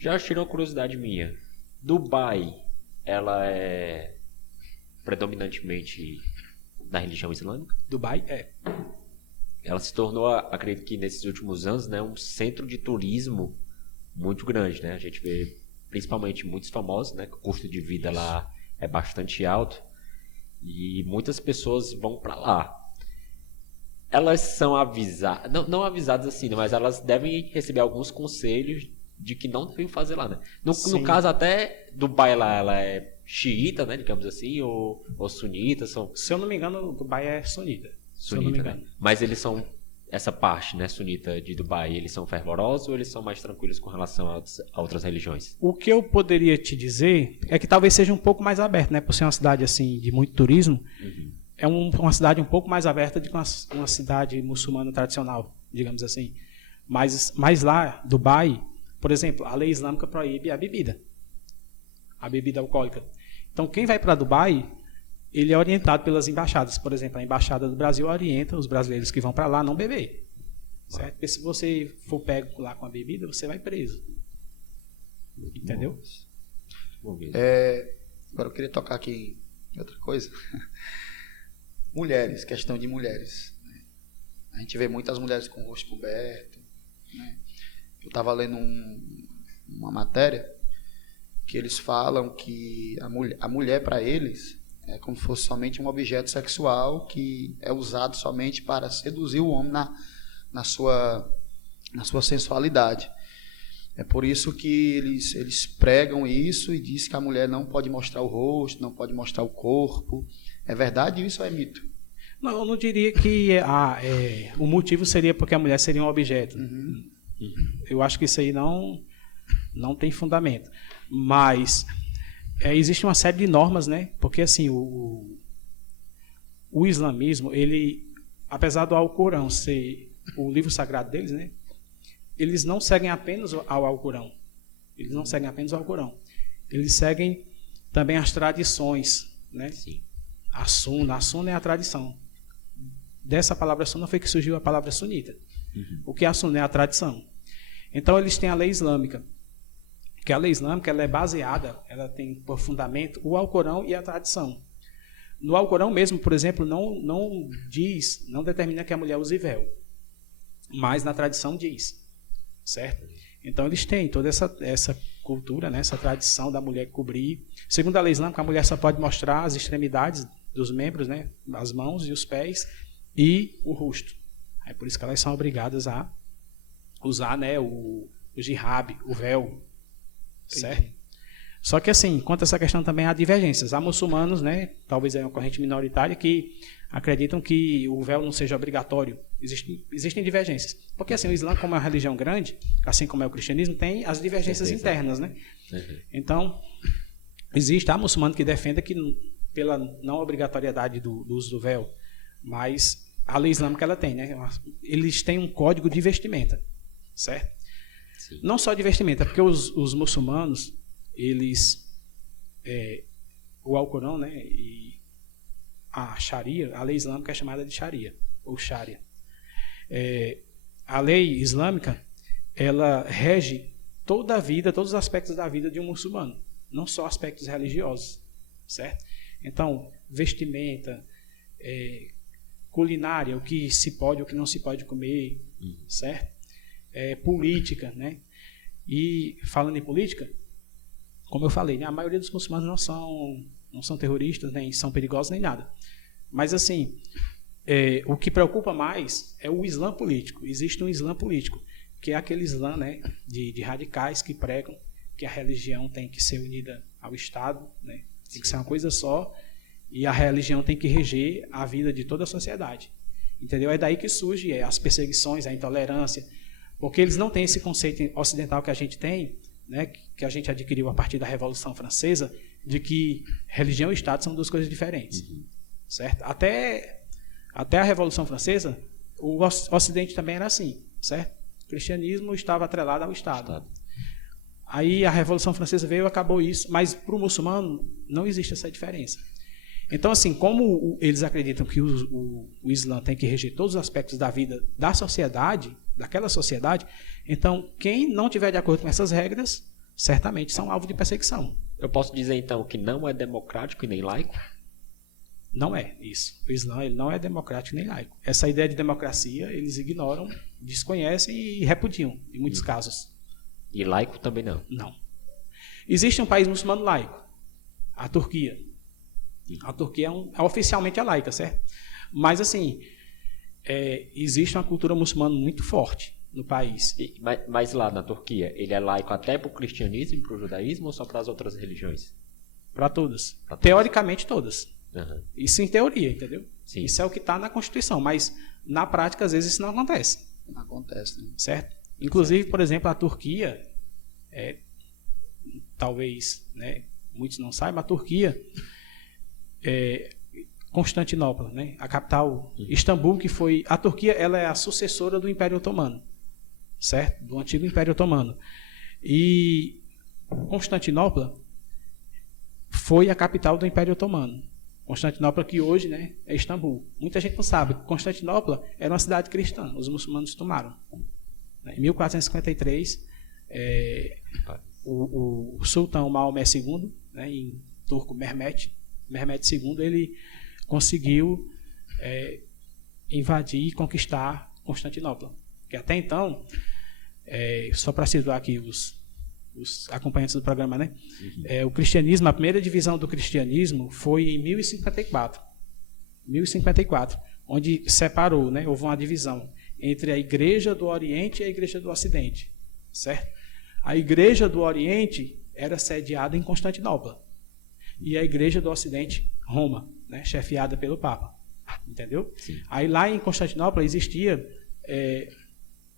Já tirou curiosidade minha. Dubai, ela é predominantemente da religião islâmica? Dubai é. Ela se tornou, acredito que nesses últimos anos, né, um centro de turismo muito grande, né? A gente vê principalmente muitos famosos, né? Que o custo de vida lá é bastante alto e muitas pessoas vão para lá. Elas são avisadas, não avisadas assim, né, mas elas devem receber alguns conselhos de que não devem fazer lá, né? No caso até Dubai lá, ela é xiita, né, digamos assim, ou sunita, Se eu não me engano, Dubai é sunita. Se eu não me engano. Né? Mas eles são, essa parte, né, sunita de Dubai, eles são fervorosos ou eles são mais tranquilos com relação a outras religiões? O que eu poderia te dizer é que talvez seja um pouco mais aberto, né? Por ser uma cidade assim de muito turismo, é uma cidade um pouco mais aberta do que uma cidade muçulmana tradicional, digamos assim. Mas lá, Dubai, por exemplo, a lei islâmica proíbe a bebida alcoólica. Então, quem vai para Dubai, ele é orientado pelas embaixadas. Por exemplo, a embaixada do Brasil orienta os brasileiros que vão para lá a não beber. Certo? Porque se você for pego lá com a bebida, você vai preso. Entendeu? Agora eu queria tocar aqui em outra coisa. Mulheres, questão de mulheres. A gente vê muitas mulheres com o rosto coberto. Né? Eu estava lendo uma matéria que eles falam que a mulher para eles é como se fosse somente um objeto sexual que é usado somente para seduzir o homem na sua sensualidade. É por isso que eles pregam isso e diz que a mulher não pode mostrar o rosto, não pode mostrar o corpo. É verdade isso ou é mito? Não, eu não diria que o motivo seria porque a mulher seria um objeto. Eu acho que isso aí não tem fundamento. Mas existe uma série de normas, né? Porque assim, o islamismo, ele, apesar do Alcorão ser o livro sagrado deles, né? Eles não seguem apenas ao Alcorão. Eles não seguem apenas ao Alcorão. Eles seguem também as tradições, né? Sim. A Sunna é a tradição. Dessa palavra Sunna foi que surgiu a palavra sunita. O que é a Sunna? É a tradição. Então eles têm a lei islâmica. Que a lei islâmica ela é baseada, ela tem por fundamento o Alcorão e a tradição. No Alcorão mesmo, por exemplo, não determina que a mulher use véu. Mas na tradição diz. Certo? Então eles têm toda essa cultura, né, essa tradição da mulher cobrir. Segundo a lei islâmica, a mulher só pode mostrar as extremidades dos membros, né, as mãos e os pés e o rosto. É por isso que elas são obrigadas a usar, né, o jihab, o véu, certo? Só que assim, quanto a essa questão também há divergências. Há muçulmanos, né, talvez é uma corrente minoritária, que acreditam que o véu não seja obrigatório. Existem divergências. Porque assim, o Islã, como é uma religião grande, assim como é o cristianismo, tem as divergências internas, né? Então, há muçulmano que defenda que pela não obrigatoriedade do uso do véu, mas a lei islâmica ela tem, né? Eles têm um código de vestimenta, certo? Sim. Não só de vestimenta, porque os muçulmanos, eles, o Alcorão, né, e a Sharia, a lei islâmica é chamada de Sharia, ou Sharia. A lei islâmica, ela rege toda a vida, todos os aspectos da vida de um muçulmano, não só aspectos religiosos, certo? Então, vestimenta, culinária, o que se pode, o que não se pode comer, certo? Política, né? E falando em política, como eu falei, né, a maioria dos muçulmanos não são terroristas, nem são perigosos, nem nada. Mas assim, o que preocupa mais é o Islã político. Existe um Islã político, que é aquele Islã, né, de radicais que pregam que a religião tem que ser unida ao Estado, né, tem que ser uma coisa só, e a religião tem que reger a vida de toda a sociedade. Entendeu? É daí que surge as perseguições, a intolerância, porque eles não têm esse conceito ocidental que a gente tem, né, que a gente adquiriu a partir da Revolução Francesa, de que religião e Estado são duas coisas diferentes. Certo? Até a Revolução Francesa, o Ocidente também era assim, certo? O cristianismo estava atrelado ao Estado. Aí a Revolução Francesa veio e acabou isso, mas para o muçulmano não existe essa diferença. Então, assim, como eles acreditam que o Islã tem que reger todos os aspectos da vida da sociedade, daquela sociedade, então quem não tiver de acordo com essas regras, certamente são alvo de perseguição. Eu posso dizer, então, que não é democrático e nem laico? Não é isso. O Islã ele não é democrático nem laico. Essa ideia de democracia eles ignoram, desconhecem e repudiam, em muitos casos. E laico também não? Não. Existe um país muçulmano laico, a Turquia. A Turquia oficialmente é laica, certo? Mas, assim, existe uma cultura muçulmana muito forte no país. Mas lá na Turquia, ele é laico até para o cristianismo e para o judaísmo ou só para as outras religiões? Para todas. Teoricamente, todas. Uhum. Isso em teoria, entendeu? Sim. Isso é o que está na Constituição, mas na prática, às vezes, isso não acontece. Não acontece, né? Certo? Inclusive, por exemplo, a Turquia, talvez, né, muitos não saibam, a Turquia, Constantinopla, né, a capital, Istambul, que foi... A Turquia ela é a sucessora do Império Otomano, certo? Do antigo Império Otomano. E Constantinopla foi a capital do Império Otomano. Constantinopla, que hoje, né, é Istambul. Muita gente não sabe. Constantinopla era uma cidade cristã. Os muçulmanos tomaram. Em 1453, o sultão Maomé II, né, em turco Mehmet II, ele conseguiu invadir e conquistar Constantinopla. Que até então, só para situar aqui os acompanhantes do programa, né? O cristianismo, a primeira divisão do cristianismo foi em 1054, onde separou, né? Houve uma divisão entre a Igreja do Oriente e a Igreja do Ocidente, certo? A Igreja do Oriente era sediada em Constantinopla e a Igreja do Ocidente, Roma, né? Chefiada pelo Papa, entendeu? Sim. Aí lá em Constantinopla existia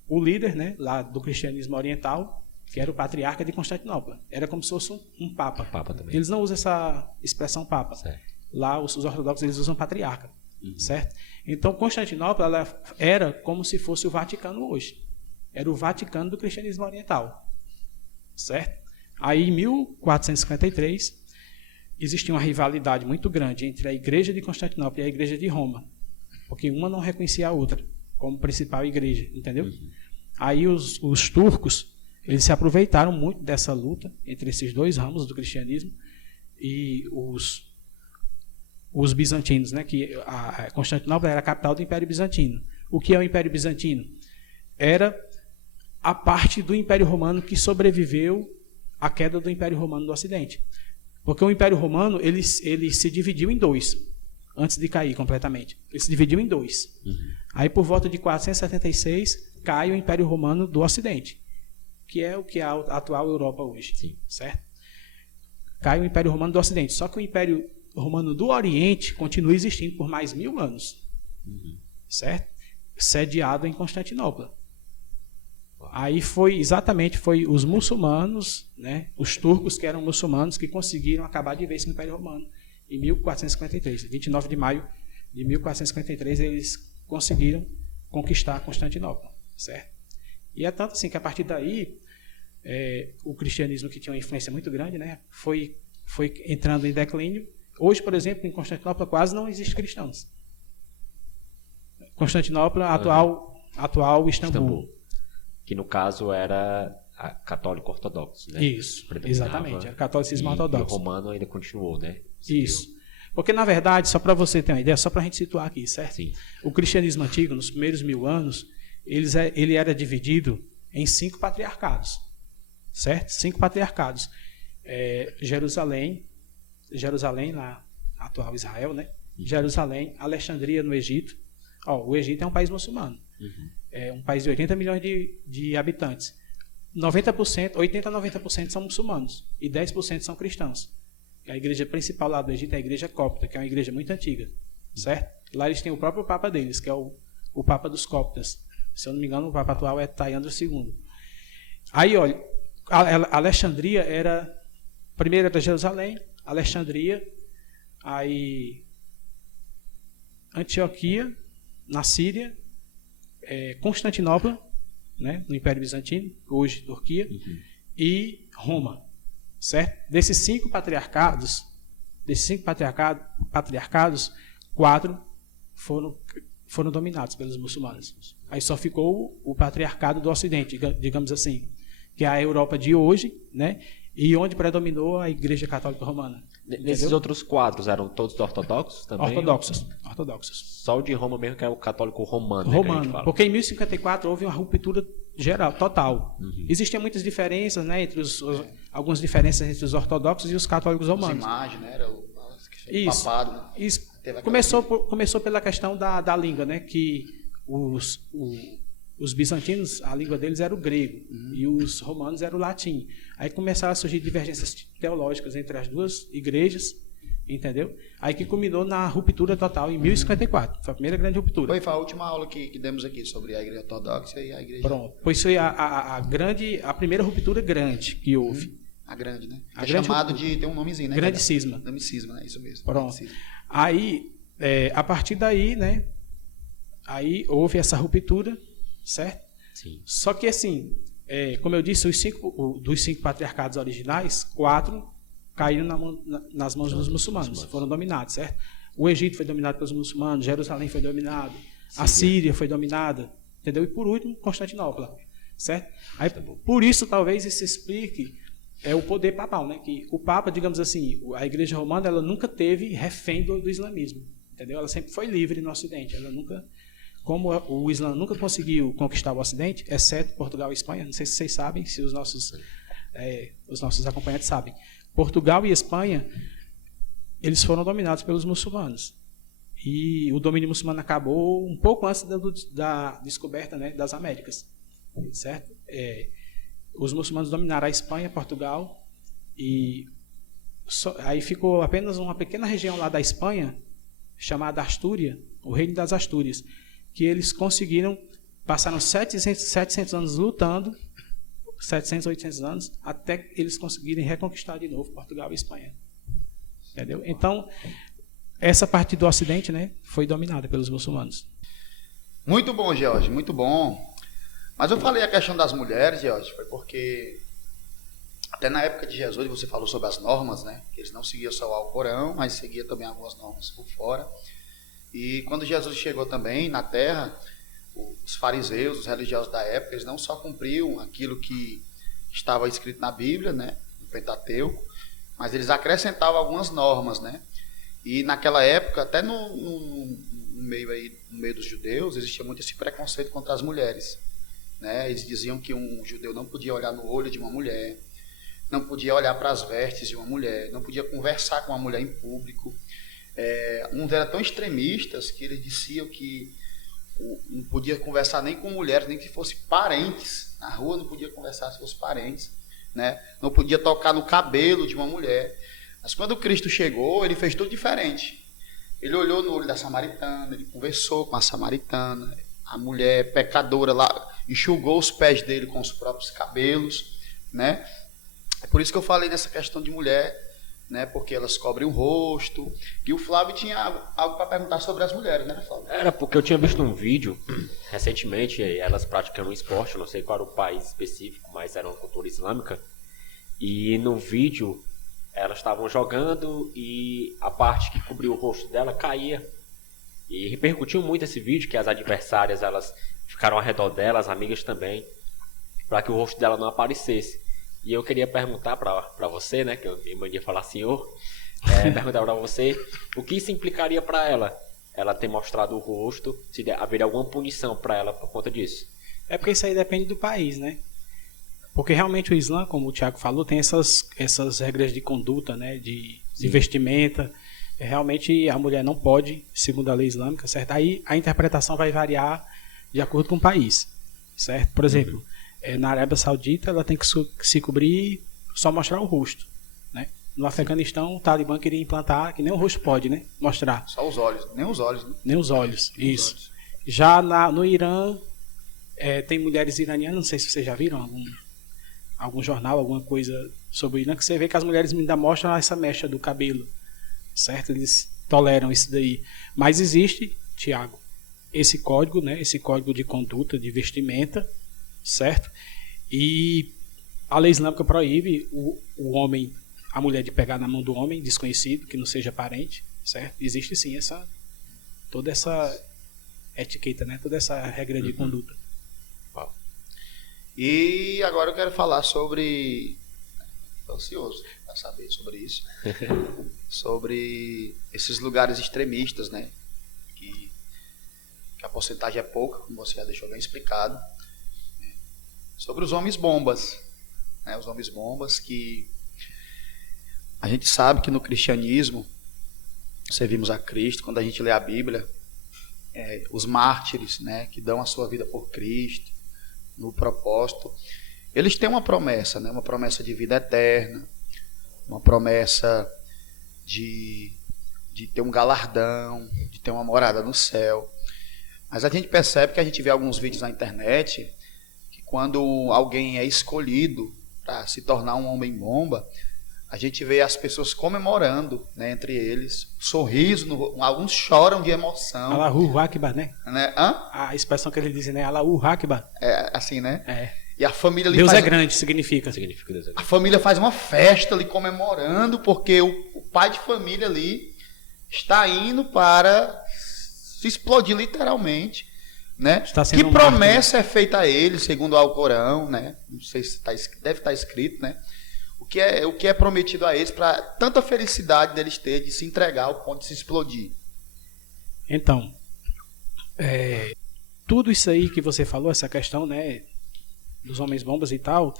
o líder, né? Lá do cristianismo oriental, que era o patriarca de Constantinopla. Era como se fosse um papa. Papa também. Eles não usam essa expressão papa. Certo. Lá os ortodoxos eles usam patriarca, certo? Então Constantinopla ela era como se fosse o Vaticano hoje. Era o Vaticano do cristianismo oriental, certo? Aí em 1453 existia uma rivalidade muito grande entre a Igreja de Constantinopla e a Igreja de Roma, porque uma não reconhecia a outra como principal igreja, entendeu? Aí os turcos eles se aproveitaram muito dessa luta entre esses dois ramos do cristianismo e os bizantinos, né? Que a Constantinopla era a capital do Império Bizantino. O que é o Império Bizantino? Era a parte do Império Romano que sobreviveu a queda do Império Romano do Ocidente. Porque o Império Romano ele se dividiu em dois, antes de cair completamente. Ele se dividiu em dois. Aí, por volta de 476, cai o Império Romano do Ocidente, que é o que é a atual Europa hoje. Sim. Certo? Cai o Império Romano do Ocidente. Só que o Império Romano do Oriente continua existindo por mais 1000 anos. Certo? Sediado em Constantinopla. Aí foi os muçulmanos, né, os turcos que eram muçulmanos, que conseguiram acabar de vez com o Império Romano em 1453. 29 de maio de 1453 eles conseguiram conquistar Constantinopla, certo? E é tanto assim que a partir daí o cristianismo, que tinha uma influência muito grande, né, foi entrando em declínio. Hoje, por exemplo, em Constantinopla quase não existe cristãos. Constantinopla, atual Istambul. Que no caso era católico ortodoxo, né? Isso, exatamente. Era catolicismo ortodoxo. E o romano ainda continuou, né? Isso. Porque, na verdade, só para você ter uma ideia, só para a gente situar aqui, certo? Sim. O cristianismo antigo, nos primeiros 1000 anos, ele era dividido em 5 patriarcados, certo? 5 patriarcados. Jerusalém, na atual Israel, né? Jerusalém, Alexandria no Egito. O Egito é um país muçulmano. É um país de 80 milhões de habitantes. 80 a 90% são muçulmanos e 10% são cristãos. A igreja principal lá do Egito é a igreja copta, que é uma igreja muito antiga, certo? Lá eles têm o próprio papa deles, que é o papa dos coptas. Se eu não me engano, o papa atual é Taiandro II. Aí, olha, Alexandria primeiro era Jerusalém, Alexandria, aí Antioquia, na Síria, Constantinopla, né, no Império Bizantino, hoje Turquia, e Roma, certo? Desses 5 patriarcados, 4 foram dominados pelos muçulmanos. Aí só ficou o patriarcado do Ocidente, digamos assim, que é a Europa de hoje, né? E onde predominou a Igreja Católica Romana. Nesses outros 4 eram todos ortodoxos também? Ortodoxos. Só o de Roma mesmo, que é o católico romano. Romano, porque em 1054 houve uma ruptura geral, total. Existiam muitas diferenças, né, algumas diferenças entre os ortodoxos e os católicos romanos. Imagens, né? Era o papado, né? Isso. Começou pela questão da língua, né, que os bizantinos, a língua deles era o grego, e os romanos era o latim. Aí começaram a surgir divergências teológicas entre as duas igrejas, entendeu? Aí que culminou na ruptura total em 1054. Foi a primeira grande ruptura. Foi a última aula que demos aqui sobre a igreja ortodoxa e a igreja... Pronto. Pois foi a primeira ruptura grande que houve. A grande, né? A é grande chamado ruptura. de... Tem um nomezinho, né? Grande cisma. Grande cisma, né? Isso mesmo. Pronto. Aí, a partir daí, né? Aí houve essa ruptura, certo? Sim. Só que assim, como eu disse, dos 5 patriarcados originais, 4 caíram nas mãos dos muçulmanos, foram dominados, certo? O Egito foi dominado pelos muçulmanos, Jerusalém foi dominado, a Síria foi dominada, entendeu? E por último, Constantinopla, certo? Aí, por isso, talvez isso explique o poder papal, né? Que o Papa, digamos assim, a Igreja Romana, ela nunca teve refém do islamismo, entendeu? Ela sempre foi livre no Ocidente, ela nunca... Como o Islã nunca conseguiu conquistar o Ocidente, exceto Portugal e Espanha, não sei se vocês sabem, se os nossos acompanhantes sabem. Portugal e Espanha, eles foram dominados pelos muçulmanos. E o domínio muçulmano acabou um pouco antes da descoberta, né, das Américas. Certo? Os muçulmanos dominaram a Espanha, Portugal, e aí ficou apenas uma pequena região lá da Espanha, chamada Astúria, o Reino das Astúrias, que eles conseguiram, passaram 700 anos lutando, 700, 800 anos, até eles conseguirem reconquistar de novo Portugal e Espanha. Entendeu? Então, essa parte do Ocidente, né, foi dominada pelos muçulmanos. Muito bom, George, muito bom. Mas eu falei a questão das mulheres, George, foi porque até na época de Jesus você falou sobre as normas, né, que eles não seguiam só o Alcorão, mas seguiam também algumas normas por fora. E quando Jesus chegou também na terra, os fariseus, os religiosos da época, eles não só cumpriam aquilo que estava escrito na Bíblia, né, no Pentateuco, mas eles acrescentavam algumas normas, né? E naquela época, até no meio dos judeus, existia muito esse preconceito contra as mulheres, né? Eles diziam que um judeu não podia olhar no olho de uma mulher, não podia olhar para as vestes de uma mulher, não podia conversar com uma mulher em público. Uns eram tão extremistas que eles diziam que não podia conversar nem com mulheres, nem que fosse parentes. Na rua não podia conversar se fosse parentes, né? Não podia tocar no cabelo de uma mulher. Mas quando Cristo chegou, ele fez tudo diferente. Ele olhou no olho da samaritana, ele conversou com a samaritana, a mulher pecadora lá, enxugou os pés dele com os próprios cabelos, né? É por isso que eu falei nessa questão de mulher, né? Porque elas cobrem o rosto. E o Flávio tinha algo para perguntar sobre as mulheres, né, Flávio? Era porque eu tinha visto um vídeo recentemente, elas praticando um esporte, não sei qual era o país específico, mas era uma cultura islâmica. E no vídeo elas estavam jogando e a parte que cobriu o rosto dela caía. E repercutiu muito esse vídeo, que as adversárias elas ficaram ao redor dela, as amigas também, para que o rosto dela não aparecesse. E eu queria perguntar para você, né, que eu me mania falar senhor, perguntar para você o que isso implicaria para ela ter mostrado o rosto, se haveria alguma punição para ela por conta disso. É porque isso aí depende do país, né? Porque realmente o Islã, como o Thiago falou, tem essas regras de conduta, né, de vestimenta. Realmente a mulher não pode, segundo a lei islâmica, certo? Aí a interpretação vai variar de acordo com o país, certo? Por exemplo, na Arábia Saudita ela tem que se cobrir, só mostrar o rosto, né? No Afeganistão o Talibã queria implantar, que nem o rosto pode, né, mostrar. Só os olhos, nem os olhos, né? Nem os olhos, Nem isso. os olhos. Já no Irã, tem mulheres iranianas, não sei se vocês já viram algum jornal, alguma coisa sobre o Irã, que você vê que as mulheres ainda mostram essa mecha do cabelo, certo? Eles toleram isso daí. Mas existe, Tiago, esse código, né? Esse código de conduta, de vestimenta, certo? E a lei islâmica proíbe o homem, a mulher de pegar na mão do homem desconhecido, que não seja parente, certo? Existe sim toda essa etiqueta, né? Toda essa regra de conduta. E agora eu quero falar sobre... Estou ansioso para saber sobre isso. Sobre esses lugares extremistas, né? Que a porcentagem é pouca, como você já deixou bem explicado. Sobre os homens bombas, né? Os homens bombas que a gente sabe que no cristianismo servimos a Cristo. Quando a gente lê a Bíblia, os mártires, né? Que dão a sua vida por Cristo, no propósito, eles têm uma promessa, né? Uma promessa de vida eterna, uma promessa de ter um galardão, de ter uma morada no céu. Mas a gente percebe, que a gente vê alguns vídeos na internet, que quando alguém é escolhido para se tornar um homem bomba, a gente vê as pessoas comemorando, né, entre eles, sorriso, alguns choram de emoção. Allahu Akbar, né? Hã? A expressão que ele diz, né? Allahu Akbar. É assim, né? É. E a família ali Deus é grande, significa. Deus é A família faz uma festa ali comemorando, porque o pai de família ali está indo para se explodir literalmente, né? Que promessa é feita a ele, segundo o Alcorão, né? Não sei se deve estar escrito, né? O que é prometido a eles, para tanta felicidade deles ter de se entregar ao ponto de se explodir. Então, tudo isso aí que você falou, essa questão, né, dos homens bombas e tal,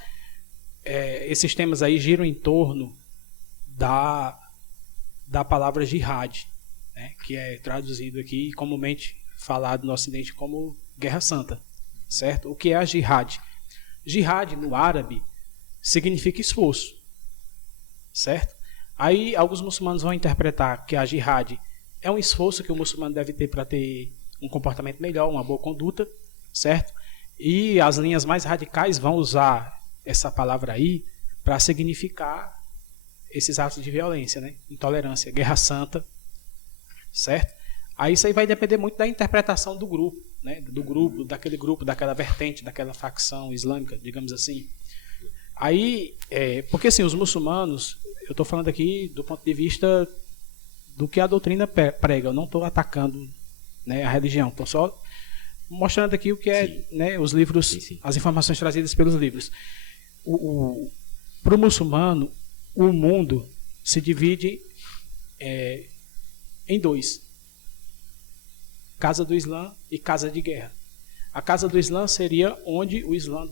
esses temas aí giram em torno da palavra jihad, né, que é traduzido aqui comumente falado no Ocidente como Guerra Santa, certo? O que é a jihad? Jihad no árabe significa esforço, certo? Aí alguns muçulmanos vão interpretar que a jihad é um esforço que o muçulmano deve ter para ter um comportamento melhor, uma boa conduta, certo? E as linhas mais radicais vão usar essa palavra aí para significar esses atos de violência, né? Intolerância, guerra santa, certo? Aí isso aí vai depender muito da interpretação do grupo, né? Daquele grupo, daquela vertente, daquela facção islâmica, digamos assim. Aí, porque assim, os muçulmanos, eu estou falando aqui do ponto de vista do que a doutrina prega, eu não estou atacando, né, a religião, estou só mostrando aqui o que é, né, os livros, sim. As informações trazidas pelos livros. Para o muçulmano, o mundo se divide em dois: casa do Islã e casa de guerra. A casa do Islã seria onde o Islã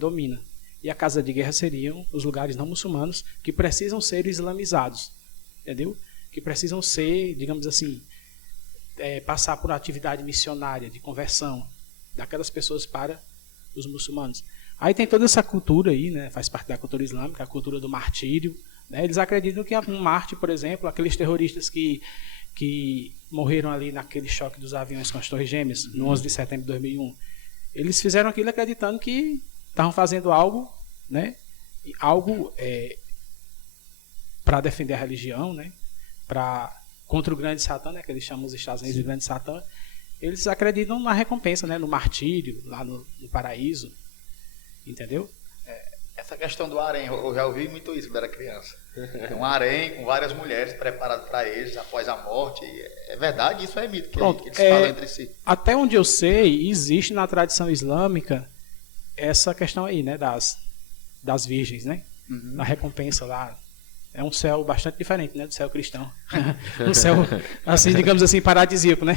domina. e a casa de guerra seriam os lugares não muçulmanos que precisam ser islamizados, entendeu? Que precisam ser, digamos assim, passar por atividade missionária de conversão daquelas pessoas para os muçulmanos. Aí tem toda essa cultura aí, né? Faz parte da cultura islâmica, a cultura do martírio, né? Eles acreditam que um mártir, por exemplo, aqueles terroristas que morreram ali naquele choque dos aviões com as Torres Gêmeas, no 11 de setembro de 2001, eles fizeram aquilo acreditando que estavam fazendo algo, né? Algo para defender a religião, né? Contra o grande Satã, né? Que eles chamam os Estados Unidos de grande Satã. Eles acreditam na recompensa, né? No martírio, lá no paraíso, entendeu? Essa questão do harém, eu já ouvi muito isso quando era criança. Tem um harém com várias mulheres preparadas para eles após a morte. É verdade, isso é mito que eles falam entre si. Até onde eu sei, existe na tradição islâmica essa questão aí, né? Das virgens, né? Na recompensa lá. É um céu bastante diferente, né? Do céu cristão. Um céu, assim, digamos assim, paradisíaco, né?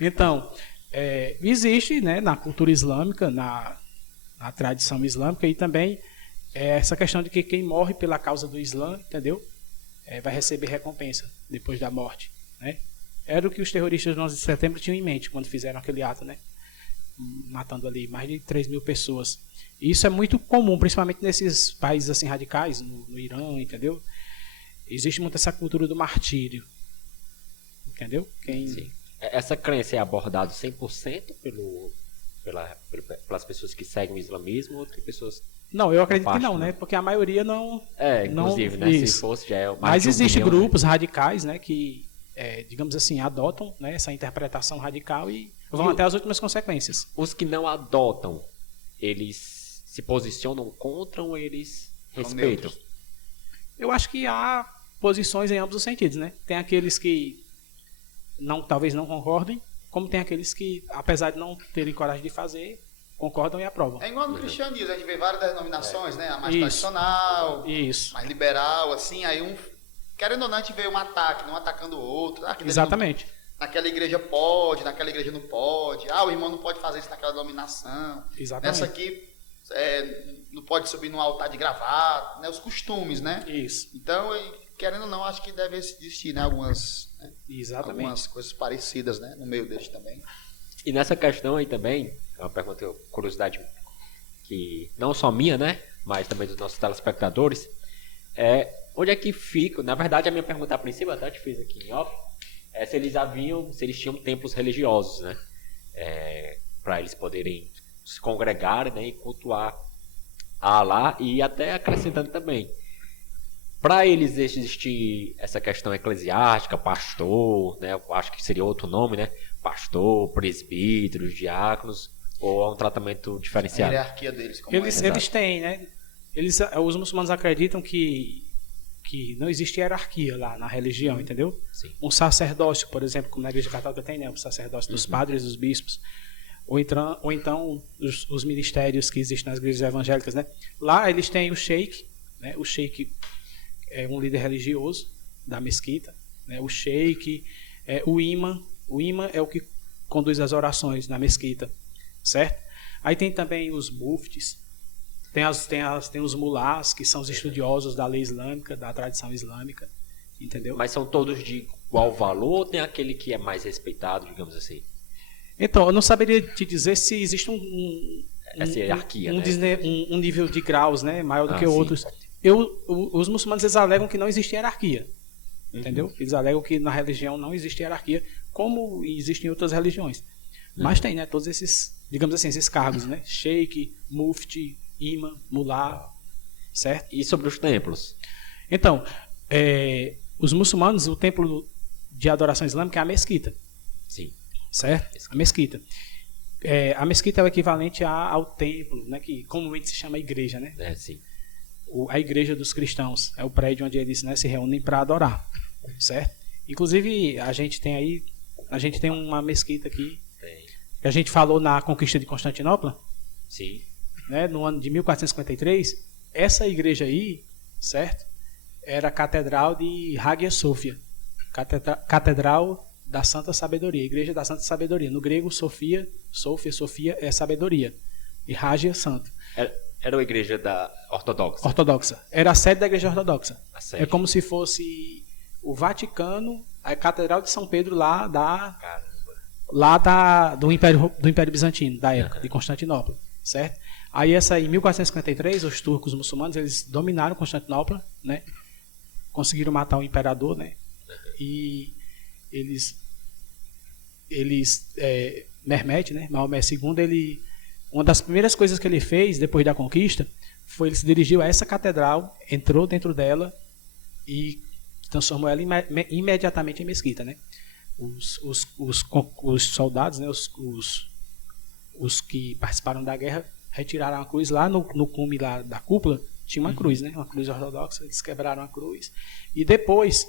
Então, existe, né? Na cultura islâmica, na tradição islâmica, e também essa questão de que quem morre pela causa do Islã, entendeu? Vai receber recompensa depois da morte, né? Era o que os terroristas do 11 de setembro tinham em mente quando fizeram aquele ato, né? Matando ali mais de 3 mil pessoas. E isso é muito comum, principalmente nesses países assim radicais, no Irã, entendeu? Existe muito essa cultura do martírio, entendeu? Sim. Essa crença é abordada 100% pelas pessoas que seguem o islamismo, ou tem pessoas... Não, eu acredito que não, né? Porque a maioria não... inclusive, não, né? Isso. Se fosse, já é Mas existem grupos radicais, né? Que, digamos assim, adotam, né, essa interpretação radical e vão até as últimas consequências. Os que não adotam, eles se posicionam contra ou eles respeitam? Eu acho que há posições em ambos os sentidos, né? Tem aqueles que talvez não concordem, como tem aqueles que, apesar de não terem coragem de fazer, concordam e aprovam. É igual no cristianismo, a gente vê várias denominações, né? A mais tradicional, mais liberal, assim, aí querendo ou não, a gente vê um ataque, um atacando o outro. Exatamente. Naquela igreja pode, naquela igreja não pode. O irmão não pode fazer isso naquela denominação. Exatamente. Nessa aqui, não pode subir num altar de gravata, né? Os costumes, né? Isso. Então, querendo ou não, acho que deve existir, né? Algumas coisas parecidas, né? No meio deles também. E nessa questão aí também, é uma pergunta, curiosidade que não só minha, né? Mas também dos nossos telespectadores. Onde é que fica? Na verdade, a minha pergunta a princípio, até te fiz aqui em off, se eles tinham templos religiosos, né? Para eles poderem se congregarem, né? E cultuar a Alá, e até acrescentando também, para eles existir essa questão eclesiástica, pastor, né? Eu acho que seria outro nome, né? Pastor, presbíteros, diáconos, ou é um tratamento diferenciado? A hierarquia deles. Eles têm, né? Os muçulmanos acreditam que não existe hierarquia lá na religião, entendeu? Sim. Um sacerdócio, por exemplo, como na igreja católica tem, né? O sacerdócio dos padres, dos bispos. Ou então os ministérios que existem nas igrejas evangélicas, né? Lá eles têm o sheik, né? O sheik é um líder religioso da mesquita, né? O sheik, o imã. O imã é o que conduz as orações na mesquita, certo? Aí tem também os muftis, tem os mulás, que são os estudiosos da lei islâmica, da tradição islâmica, entendeu? Mas são todos de igual valor, ou tem aquele que é mais respeitado, digamos assim? Então, eu não saberia te dizer se existe essa hierarquia, né? um nível de graus, né, maior do que outros. Os muçulmanos, eles alegam que não existe hierarquia, entendeu? Eles alegam que na religião não existe hierarquia, como existe em outras religiões. Mas tem, né, todos esses, digamos assim, esses cargos, né? Sheik, mufti, imã, mulá, certo? E sobre os templos? Então, os muçulmanos, o templo de adoração islâmica é a mesquita. Sim. Certo? A mesquita. A mesquita é o equivalente ao templo, né, que comumente se chama igreja, né? Sim. A igreja dos cristãos. É o prédio onde eles, né, se reúnem para adorar. Certo? Inclusive, a gente tem uma mesquita aqui. Tem. Que a gente falou na conquista de Constantinopla. Sim. Né, no ano de 1453. Essa igreja aí, certo? Era a Catedral de Hagia Sophia. Catedral da Santa Sabedoria, Igreja da Santa Sabedoria. No grego, Sofia é sabedoria. E Hagia, santo. Era a igreja da ortodoxa. Ortodoxa. Era a sede da igreja ortodoxa. A sede. É como se fosse o Vaticano, a Catedral de São Pedro lá do Império Bizantino, da época, de Constantinopla, certo? Aí em 1453, os turcos muçulmanos, eles dominaram Constantinopla, né? Conseguiram matar o imperador, né? E Mehmed, né? Maomé II, uma das primeiras coisas que ele fez depois da conquista foi ele se dirigiu a essa catedral, entrou dentro dela e transformou ela imediatamente em mesquita, né? Os soldados, né? Os que participaram da guerra retiraram a cruz lá no cume lá da cúpula, tinha uma cruz, né? Uma cruz ortodoxa, eles quebraram a cruz e depois,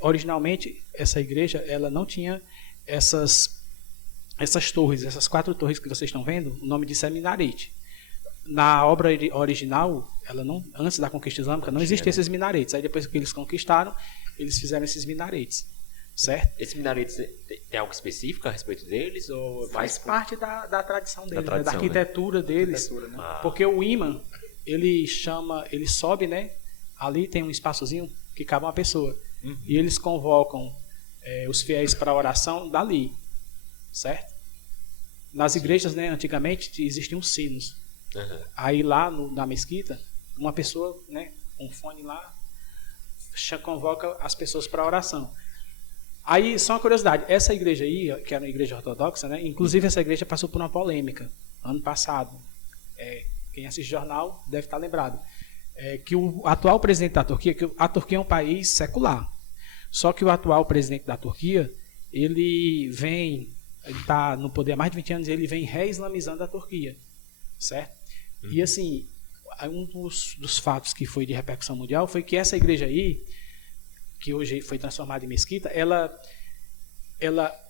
originalmente essa igreja ela não tinha essas torres, essas 4 torres que vocês estão vendo, o nome disso é minarete. Na obra original, antes da conquista islâmica, não existiam esses minaretes. Aí depois que eles conquistaram, eles fizeram esses minaretes, certo? Esses minaretes tem algo específico a respeito deles? Ou faz parte da tradição deles, tradição, da arquitetura deles. Arquitetura, né? Porque o imã, ele sobe, né? Ali tem um espaçozinho que cabe uma pessoa. E eles convocam os fiéis para a oração dali, certo? Nas igrejas, né, antigamente existiam sinos. Aí lá na mesquita, uma pessoa, né, com um fone lá, convoca as pessoas para a oração. Aí, só uma curiosidade, essa igreja aí, que era uma igreja ortodoxa, né, inclusive essa igreja passou por uma polêmica ano passado. Quem assiste jornal deve estar lembrado. Que o atual presidente da Turquia, que a Turquia é um país secular, só que o atual presidente da Turquia, ele está no poder há mais de 20 anos, ele vem reislamizando a Turquia, certo? E assim, um dos fatos que foi de repercussão mundial foi que essa igreja aí, que hoje foi transformada em mesquita, ela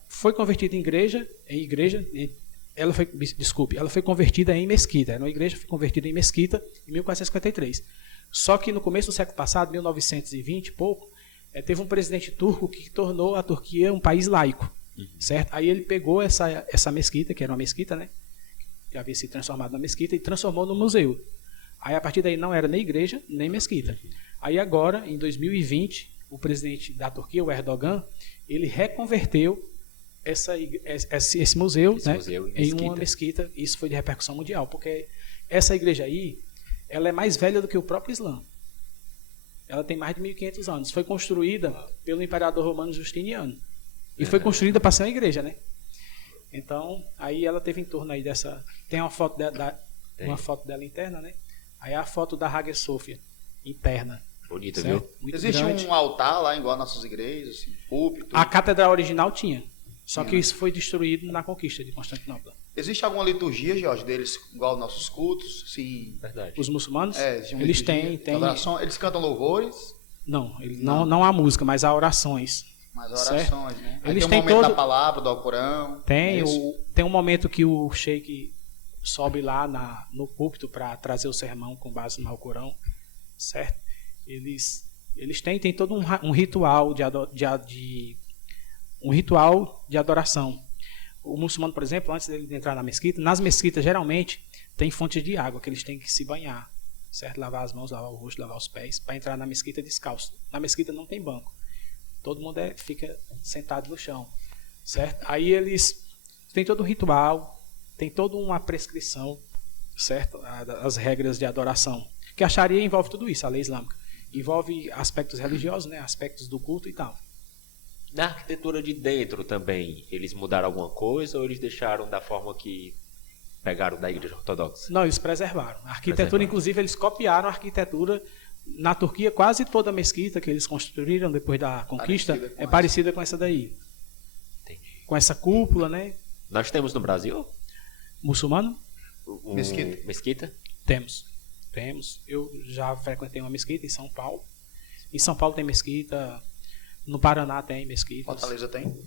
foi convertida em igreja, ela foi convertida em mesquita. Era uma igreja, foi convertida em mesquita em 1453. Só que no começo do século passado, 1920 e pouco, teve um presidente turco que tornou a Turquia um país laico, certo? Aí ele pegou essa mesquita, que era uma mesquita, né? Que havia se transformado na mesquita, e transformou no museu. Aí a partir daí não era nem igreja, nem mesquita. Aí agora, em 2020, o presidente da Turquia, o Erdogan, ele reconverteu esse museu, né, em uma mesquita. Isso foi de repercussão mundial, porque essa igreja aí, ela é mais velha do que o próprio Islã. Ela tem mais de 1.500 anos. Foi construída pelo imperador romano Justiniano. E foi construída para ser uma igreja, né? Então, aí ela teve em torno aí dessa... Tem uma foto uma foto dela interna, né? Aí a foto da Hagia Sophia interna. Bonita, certo? viu? Muito existe grande. Um altar lá, igual nossas igrejas, assim, púlpito. A catedral original tinha. Só que isso foi destruído na conquista de Constantinopla. Existe alguma liturgia, Jorge, deles, igual nossos cultos? Sim. Verdade. Os muçulmanos? Eles têm. Eles cantam louvores? Não, não há música, mas há orações. Mas orações, né? Eles tem um momento da palavra, do Alcorão. Tem um momento que o sheik sobe lá no púlpito para trazer o sermão com base no Alcorão, certo? Eles têm todo um ritual de adoração. O muçulmano, por exemplo, antes dele entrar na mesquita, nas mesquitas geralmente tem fontes de água que eles têm que se banhar, certo? Lavar as mãos, lavar o rosto, lavar os pés, para entrar na mesquita descalço. Na mesquita não tem banco. Todo mundo fica sentado no chão, certo? Aí eles têm todo um ritual, tem toda uma prescrição, certo? As regras de adoração. Que a Sharia envolve tudo isso, a lei islâmica. Envolve aspectos religiosos, né? Aspectos do culto e tal. Na arquitetura de dentro também, eles mudaram alguma coisa ou eles deixaram da forma que pegaram da igreja ortodoxa? Não, eles preservaram. A arquitetura, inclusive, eles copiaram a arquitetura. Na Turquia, quase toda a mesquita que eles construíram depois da conquista é parecida com essa daí. Entendi. Com essa cúpula, né? Nós temos no Brasil? Muçulmano? Mesquita? Temos. Eu já frequentei uma mesquita em São Paulo. Em São Paulo tem mesquita. No Paraná tem mesquita. Fortaleza tem?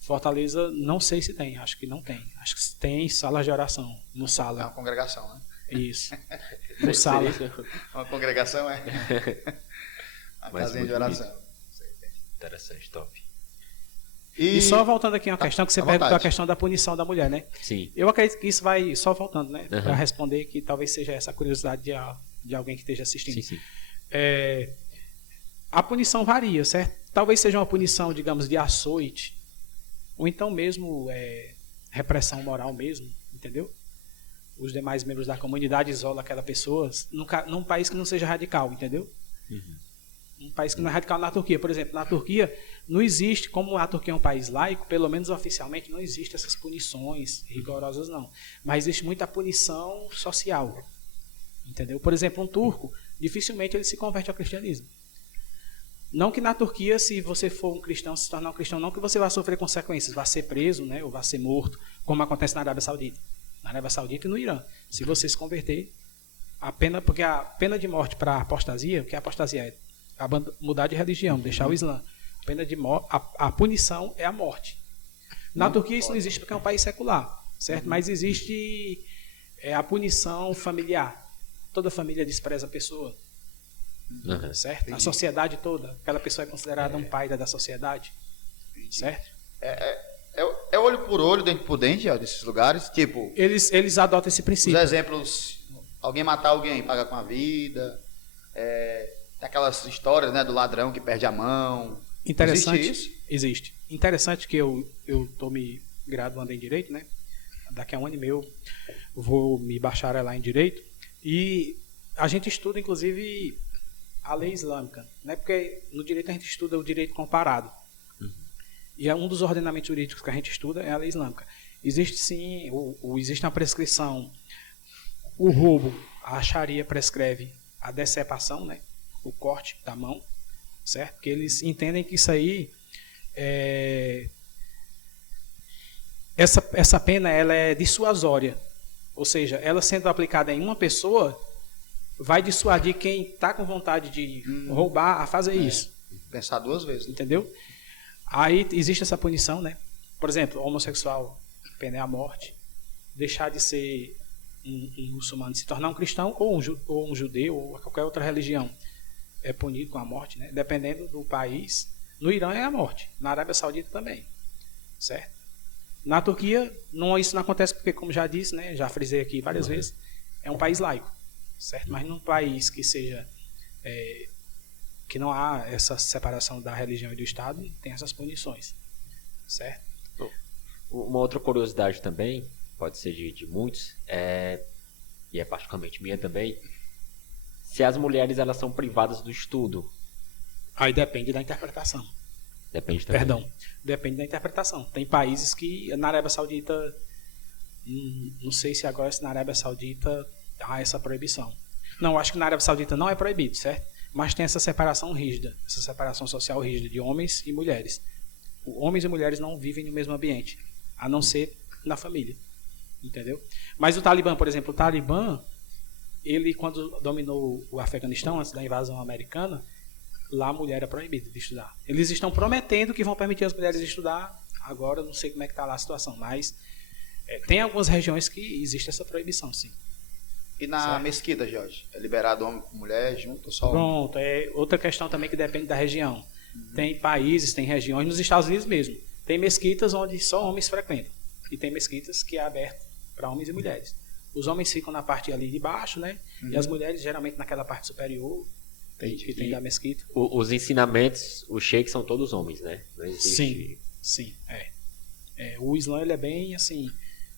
Fortaleza, não sei se tem. Acho que não tem. Acho que tem salas de oração. No sala. É uma congregação, né? Isso. No sala. Uma congregação é a casinha de oração. Interessante, top. E só voltando aqui uma questão que você à perguntou, a vontade. questão da punição da mulher, né? Sim. Eu acredito que isso vai, só voltando, né? Uhum. Para responder, que talvez seja essa a curiosidade de alguém que esteja assistindo. Sim, sim. A punição varia, certo? Talvez seja uma punição, digamos, de açoite, ou então mesmo repressão moral mesmo, entendeu? Os demais membros da comunidade isolam aquela pessoa num país que não seja radical, entendeu? Um país que não é radical na Turquia. Por exemplo, na Turquia não existe, como a Turquia é um país laico, pelo menos oficialmente não existe essas punições rigorosas, não. Mas existe muita punição social, entendeu? Por exemplo, um turco, dificilmente ele se converte ao cristianismo. Não que na Turquia, se você for um cristão, se tornar um cristão, não que você vai sofrer consequências, vai ser preso, né, ou vai ser morto, como acontece na Arábia Saudita. Na Arábia Saudita e no Irã. Se você se converter, porque a pena de morte para apostasia, o que a apostasia é? Mudar de religião, deixar o Islã. A pena de a punição é a morte. Na Turquia isso não existe porque é um país secular, certo? Mas existe a punição familiar. Toda família despreza a pessoa. Uhum. Certo? A sociedade toda, aquela pessoa é considerada um pai da sociedade, certo? É olho por olho, dente por dente, desses lugares. Tipo, Eles adotam esse os princípio. exemplos, alguém matar alguém, paga com a vida. Aquelas histórias, né, do ladrão que perde a mão. Interessante. Existe isso? Existe. Interessante que eu estou me graduando em Direito, né? Daqui a um ano e meio eu vou me bacharelar em Direito. E a gente estuda, inclusive, a lei islâmica, né? Porque no direito a gente estuda o direito comparado. E um dos ordenamentos jurídicos que a gente estuda é a lei islâmica. Existe sim, existe uma prescrição. O roubo, a Sharia prescreve a decepação, né? O corte da mão, certo? Porque eles entendem que isso aí essa pena ela é dissuasória, ou seja, ela sendo aplicada em uma pessoa vai dissuadir quem está com vontade de roubar a fazer isso. Pensar duas vezes. Entendeu? Aí existe essa punição, né? Por exemplo, homossexual, a pena é a morte. Deixar de ser um muçulmano, se tornar um cristão ou um judeu ou qualquer outra religião é punido com a morte, né? Dependendo do país. No Irã é a morte, na Arábia Saudita também, certo? Na Turquia isso não acontece porque, como já disse, né? Já frisei aqui várias vezes, é um país laico, certo? Mas num país que seja que não há essa separação da religião e do Estado, tem essas punições, certo? Uma outra curiosidade também, pode ser de muitos, e é particularmente minha também, se as mulheres elas são privadas do estudo. Aí depende da interpretação. Depende também. Perdão, depende da interpretação. Tem países que, na Arábia Saudita, não sei se agora na Arábia Saudita há essa proibição. Não, acho que na Arábia Saudita não é proibido, certo? Mas tem essa separação rígida, essa separação social rígida de homens e mulheres. Homens e mulheres não vivem no mesmo ambiente, a não ser na família, entendeu? Mas o Talibã, por exemplo, ele quando dominou o Afeganistão, antes da invasão americana, lá a mulher era proibida de estudar. Eles estão prometendo que vão permitir as mulheres estudar, agora não sei como é que está lá a situação, mas tem algumas regiões que existe essa proibição, sim. E na Certo. mesquita, Jorge? É liberado homem com mulher junto? Só Pronto, é outra questão também que depende da região. Tem países, tem regiões, nos Estados Unidos mesmo, tem mesquitas onde só homens frequentam. E tem mesquitas que é aberto para homens e mulheres. Os homens ficam na parte ali de baixo, né? E as mulheres geralmente naquela parte superior, que tem da mesquita. Os ensinamentos, os sheiks são todos homens, né? Não existe... Sim. O Islã ele é bem assim,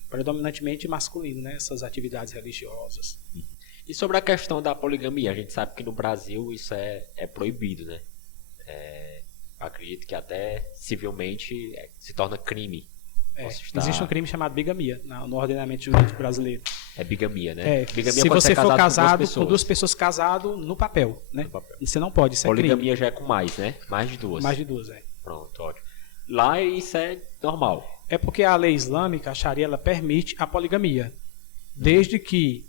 predominantemente masculino, né? Essas atividades religiosas. E sobre a questão da poligamia, a gente sabe que no Brasil isso é proibido, né? Acredito que até civilmente se torna crime. Existe um crime chamado bigamia no ordenamento jurídico brasileiro. É bigamia, né? Bigamia Se pode você ser for casado com duas pessoas casado no papel, né? No papel. Você não pode, isso é Poligamia crime. já é com mais, né? Mais de duas. Mais de duas, Pronto, ótimo. Lá isso é normal. É porque a lei islâmica, a Sharia, ela permite a poligamia, desde que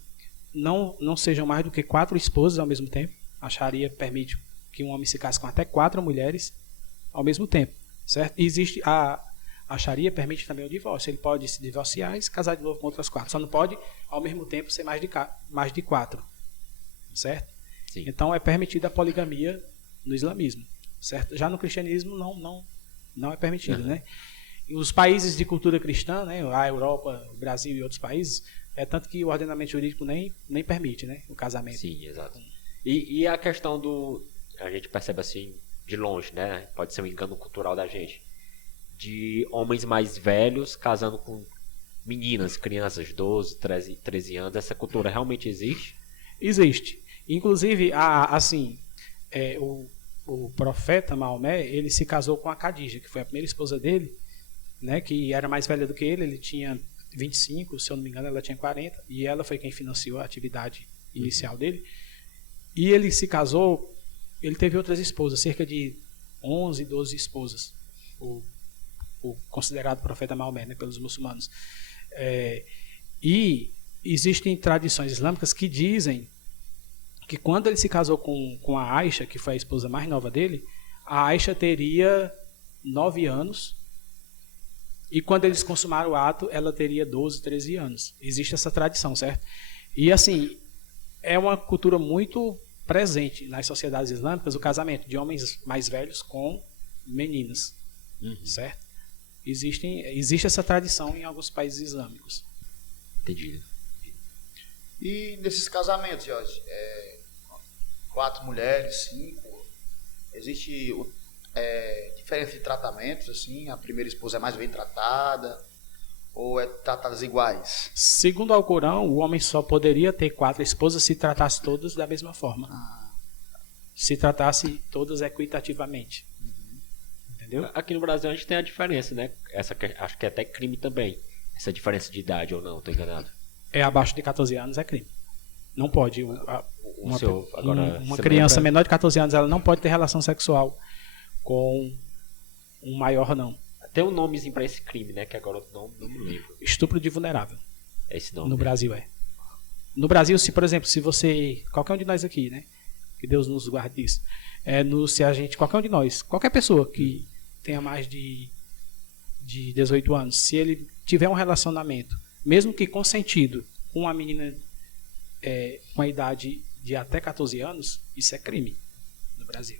não sejam mais do que 4 esposas ao mesmo tempo. A Sharia permite que um homem se case com até 4 mulheres ao mesmo tempo, certo? E existe a Sharia permite também o divórcio. Ele pode se divorciar e se casar de novo com outras 4. Só não pode, ao mesmo tempo, ser mais de 4. Certo? Sim. Então, é permitida a poligamia no islamismo. Certo? Já no cristianismo, Não é permitido, né? E os países de cultura cristã, né? A Europa, o Brasil e outros países, é tanto que o ordenamento jurídico nem permite, né? O casamento. Sim, exato. E a questão do... A gente percebe assim, de longe, né? Pode ser um engano cultural da gente. De homens mais velhos casando com meninas, crianças, 12, 13 anos. Essa cultura realmente existe? Existe. Inclusive, o profeta Maomé, ele se casou com a Khadija, que foi a primeira esposa dele, né? Que era mais velha do que ele tinha 25, se eu não me engano, ela tinha 40, e ela foi quem financiou a atividade inicial dele. E ele se casou, ele teve outras esposas, cerca de 11, 12 esposas, o considerado profeta Maomé, né, pelos muçulmanos. E existem tradições islâmicas que dizem que quando ele se casou com a Aisha, que foi a esposa mais nova dele, a Aisha teria 9 anos, e quando eles consumaram o ato, ela teria 12, 13 anos. Existe essa tradição, certo? E assim, é uma cultura muito presente nas sociedades islâmicas, o casamento de homens mais velhos com meninas, certo? Existe essa tradição em alguns países islâmicos. Entendi. E nesses casamentos, Jorge, 4 mulheres, 5, existe diferença de tratamentos, assim? A primeira esposa é mais bem tratada ou é tratadas iguais? Segundo o Alcorão, o homem só poderia ter 4 esposas se tratasse todas da mesma forma. Se tratasse todas equitativamente. Entendeu? Aqui no Brasil a gente tem a diferença, né? Acho que é até crime também. Essa diferença de idade ou não, estou enganado. Abaixo de 14 anos é crime. Não pode. Uma criança menor de 14 anos, ela não pode ter relação sexual com um maior, não. Tem um nomezinho para esse crime, né? Que agora eu não me lembro. Estupro de vulnerável. É esse nome. No Brasil No Brasil, se por exemplo, se você... Qualquer um de nós aqui, né? Que Deus nos guarde disso. Qualquer um de nós, qualquer pessoa que tenha mais de 18 anos, se ele tiver um relacionamento, mesmo que consentido, com uma menina com a idade de até 14 anos, isso é crime no Brasil.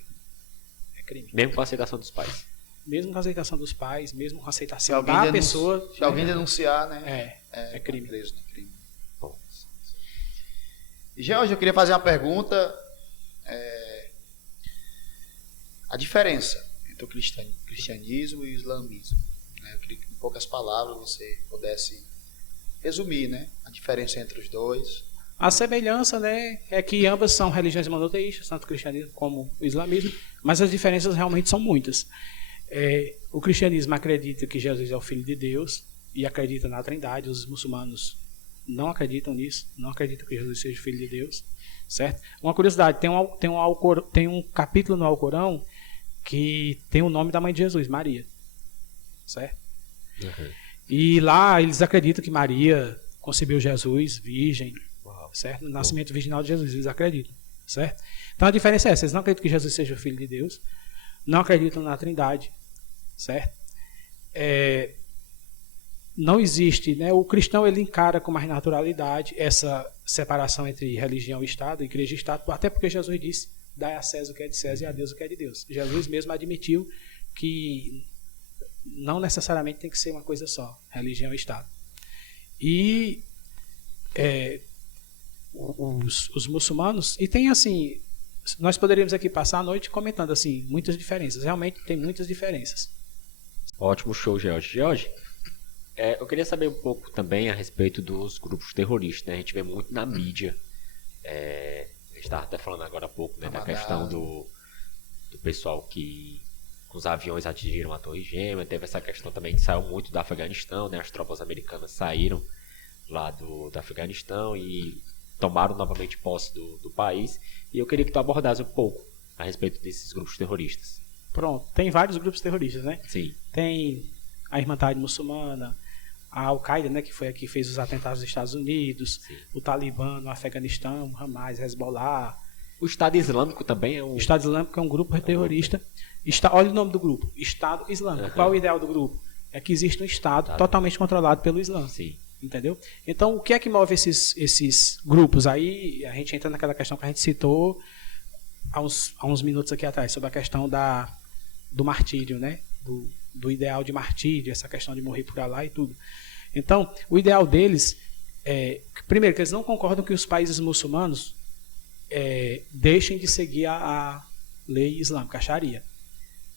É crime. Mesmo com a aceitação dos pais. Mesmo com a aceitação dos pais, mesmo com a aceitação da pessoa. Se alguém denunciar, né? É crime. Preso, né? Crime. Bom. Jorge, eu queria fazer uma pergunta. A diferença entre o cristianismo e o islamismo. Né? Eu queria que, em poucas palavras, você pudesse resumir, né? A diferença entre os dois. A semelhança, né, é que ambas são religiões monoteístas, tanto o cristianismo como o islamismo, mas as diferenças realmente são muitas. O cristianismo acredita que Jesus é o Filho de Deus e acredita na Trindade. Os muçulmanos não acreditam nisso, não acreditam que Jesus seja o Filho de Deus, certo? Uma curiosidade, tem um capítulo no Alcorão que tem o nome da mãe de Jesus, Maria, certo? E lá eles acreditam que Maria concebeu Jesus virgem, certo? No nascimento virginal de Jesus, eles acreditam, certo? Então a diferença é essa: eles não acreditam que Jesus seja o Filho de Deus, não acreditam na Trindade, certo? Não existe, né? O cristão, ele encara com mais naturalidade essa separação entre religião e Estado, igreja e Estado, até porque Jesus disse: dai a César o que é de César e a Deus o que é de Deus. Jesus mesmo admitiu que não necessariamente tem que ser uma coisa só, religião e Estado. E os muçulmanos, e tem assim, nós poderíamos aqui passar a noite comentando assim, muitas diferenças, realmente tem muitas diferenças. Ótimo show, George. Eu queria saber um pouco também a respeito dos grupos terroristas, né? A gente vê muito na mídia, a gente estava até falando agora há pouco, né, da questão do pessoal que com os aviões atingiram a Torre Gêmea. Teve essa questão também que saiu muito do Afeganistão, né? As tropas americanas saíram lá do Afeganistão e tomaram novamente posse do país. E eu queria que tu abordasse um pouco a respeito desses grupos terroristas. Pronto, tem vários grupos terroristas, né? Sim. Tem a Irmandade Muçulmana, a Al-Qaeda, né, que foi a que fez os atentados nos Estados Unidos, sim, o Talibã no Afeganistão, Hamas, Hezbollah. O Estado Islâmico também é um... O Estado Islâmico é um grupo terrorista. Olha o nome do grupo, Estado Islâmico. Qual é o ideal do grupo? É que existe um Estado totalmente controlado pelo Islã. Sim. Entendeu? Então, o que é que move esses grupos? Aí a gente entra naquela questão que a gente citou há uns minutos aqui atrás, sobre a questão do martírio, né? do ideal de martírio, essa questão de morrer por Alá e tudo. Então, o ideal deles primeiro, que eles não concordam que os países muçulmanos deixem de seguir a lei islâmica, a Sharia.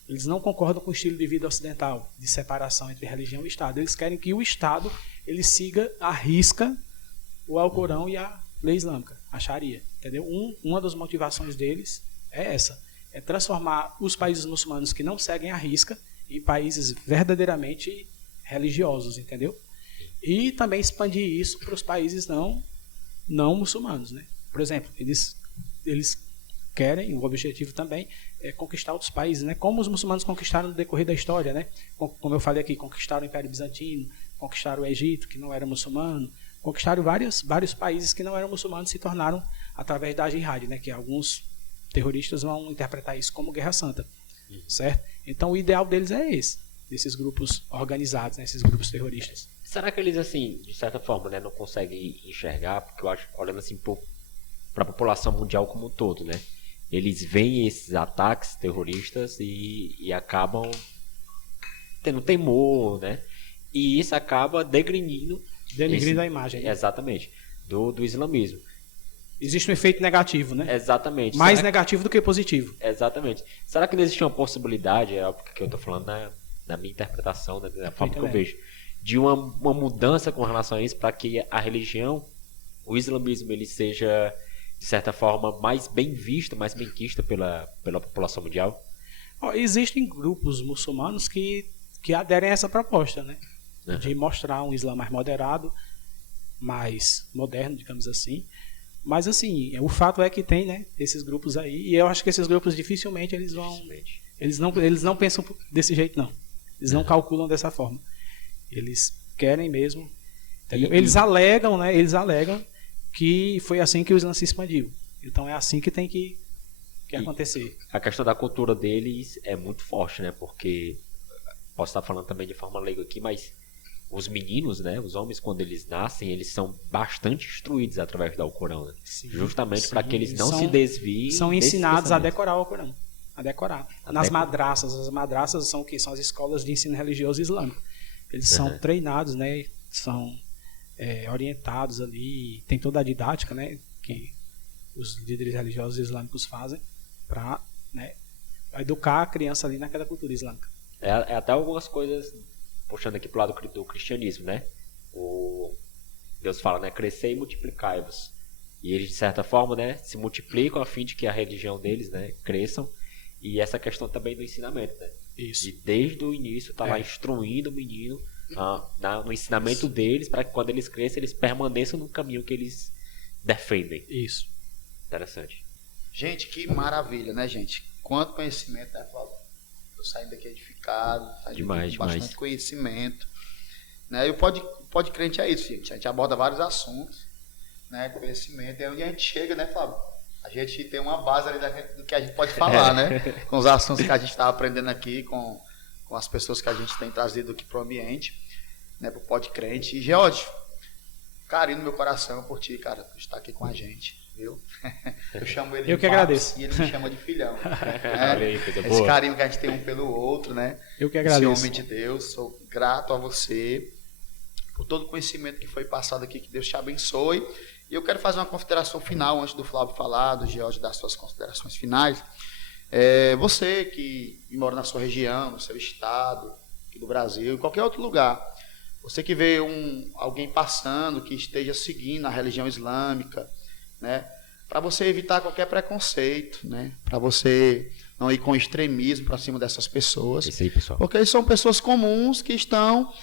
Eles não concordam com o estilo de vida ocidental, de separação entre religião e Estado. Eles querem que o Estado ele siga à risca o Alcorão e a lei islâmica, a Sharia. Entendeu? Uma das motivações deles é essa. É transformar os países muçulmanos que não seguem à risca em países verdadeiramente religiosos, entendeu? E também expandir isso para os países não muçulmanos, né? Por exemplo, eles querem, o objetivo também é conquistar outros países, né? Como os muçulmanos conquistaram no decorrer da história, né? Como eu falei aqui, conquistaram o Império Bizantino, conquistaram o Egito, que não era muçulmano, conquistaram vários países que não eram muçulmanos, se tornaram através da jihad, né? Que alguns terroristas vão interpretar isso como guerra santa, certo? Então o ideal deles é esse, desses grupos organizados, né? Esses grupos terroristas. Será que eles, assim, de certa forma, né, não conseguem enxergar? Porque eu acho, olhando assim para a população mundial como um todo, né? Eles veem esses ataques terroristas e acabam tendo temor, né? E isso acaba denegrindo A imagem. Né? Exatamente, do islamismo. Existe um efeito negativo, né? Exatamente. Mais negativo do que positivo. Exatamente. Será que não existe uma possibilidade, é óbvio que eu estou falando na minha interpretação, da forma que eu vejo, de uma mudança com relação a isso, para que a religião, o islamismo, ele seja, de certa forma, mais bem visto, mais bem quisto pela população mundial? Existem grupos muçulmanos que aderem a essa proposta, né? Uhum. De mostrar um Islã mais moderado, mais moderno, digamos assim. Mas, assim, o fato é que tem, né, esses grupos aí, e eu acho que esses grupos dificilmente eles não pensam desse jeito, não. Eles não calculam dessa forma. Eles querem mesmo, entendeu? Eles alegam, né? Eles alegam que foi assim que o Islã se expandiu. Então é assim que tem que acontecer. A questão da cultura deles é muito forte, né? Porque posso estar falando também de forma leiga aqui, mas os meninos, né? Os homens, quando eles nascem, eles são bastante instruídos através do Alcorão, né? Justamente para que eles não se desviem. São ensinados a decorar o Alcorão. A decorar. Nas madraças. As madraças são o quê? São as escolas de ensino religioso islâmico. Eles são treinados, né? São orientados ali, tem toda a didática, né? Que os líderes religiosos islâmicos fazem para, né, educar a criança ali naquela cultura islâmica. Até algumas coisas, puxando aqui pro lado do cristianismo, né? Deus fala, né? Crescer e multiplicai-vos. E eles, de certa forma, né, se multiplicam a fim de que a religião deles, né, cresçam. E essa questão também do ensinamento, né? Isso. E desde o início tá lá instruindo o menino no ensinamento deles, para que quando eles cresçam, eles permaneçam no caminho que eles defendem. Isso. Interessante. Gente, que maravilha, né, gente? Quanto conhecimento, né, Flávio? Tô saindo daqui edificado, demais. Bastante conhecimento. Né? E o Pode Crente é isso, gente. A gente aborda vários assuntos, né, conhecimento. É onde a gente chega, né, Flávio? A gente tem uma base ali do que a gente pode falar, né? Com os assuntos que a gente está aprendendo aqui, com as pessoas que a gente tem trazido aqui para o ambiente, né, para o Pode Crente. E, George, carinho no meu coração por ti, cara, por estar aqui com a gente, viu? Eu chamo ele de agradeço. E ele me chama de filhão. Né? Esse carinho que a gente tem um pelo outro, né? Eu que agradeço. Esse homem de Deus, sou grato a você por todo o conhecimento que foi passado aqui, que Deus te abençoe. E eu quero fazer uma consideração final, antes do Flávio falar, do George dar suas considerações finais. Você que mora na sua região, no seu estado, aqui do Brasil, em qualquer outro lugar, você que vê alguém passando, que esteja seguindo a religião islâmica, né, para você evitar qualquer preconceito, né, para você não ir com extremismo para cima dessas pessoas. Isso aí, pessoal. Porque são pessoas comuns que estão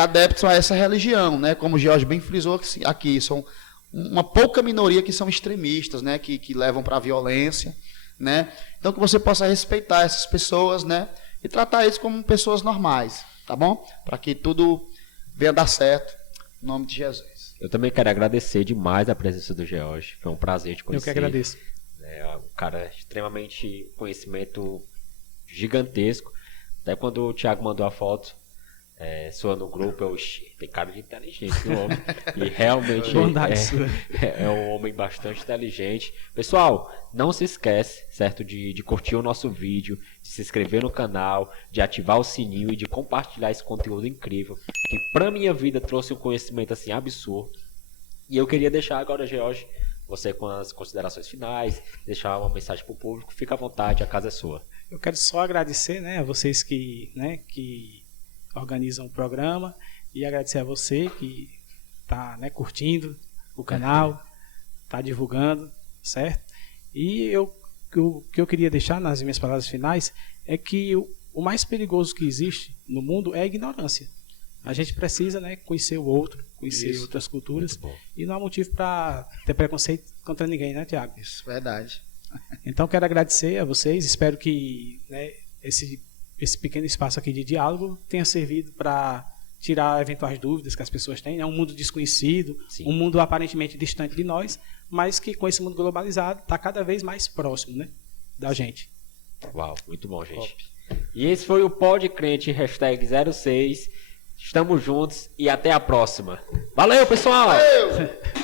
adeptos a essa religião, né, como o George bem frisou aqui, são uma pouca minoria que são extremistas, né, que levam para a violência, né? Então que você possa respeitar essas pessoas, né, e tratar eles como pessoas normais, tá bom? Para que tudo venha dar certo, em nome de Jesus. Eu também quero agradecer demais a presença do George, foi um prazer te conhecer. Eu que agradeço. Um cara extremamente conhecimento gigantesco. Até quando o Thiago mandou a foto, sua no grupo, tem cara de inteligente no homem. E realmente Bondade sua. é um homem bastante inteligente. Pessoal, não se esquece, certo, de curtir o nosso vídeo, de se inscrever no canal, de ativar o sininho e de compartilhar esse conteúdo incrível, que pra minha vida trouxe um conhecimento assim absurdo. E eu queria deixar agora, George, você com as considerações finais, deixar uma mensagem pro público, fica à vontade, a casa é sua. Eu quero só agradecer, né, a vocês que organizam o programa e agradecer a você que está, né, curtindo o canal, está divulgando, certo? E o que eu queria deixar nas minhas palavras finais é que o mais perigoso que existe no mundo é a ignorância. A gente precisa, né, conhecer o outro, conhecer outras culturas, e não há motivo para ter preconceito contra ninguém, né, Tiago? Isso, verdade. Então quero agradecer a vocês, espero que, né, esse pequeno espaço aqui de diálogo tenha servido para tirar eventuais dúvidas que as pessoas têm. É um mundo desconhecido, Sim. Um mundo aparentemente distante de nós, mas que com esse mundo globalizado está cada vez mais próximo, né, da gente. Uau, muito bom, gente. E esse foi o Pod Crente #06. Estamos juntos e até a próxima. Valeu, pessoal! Valeu!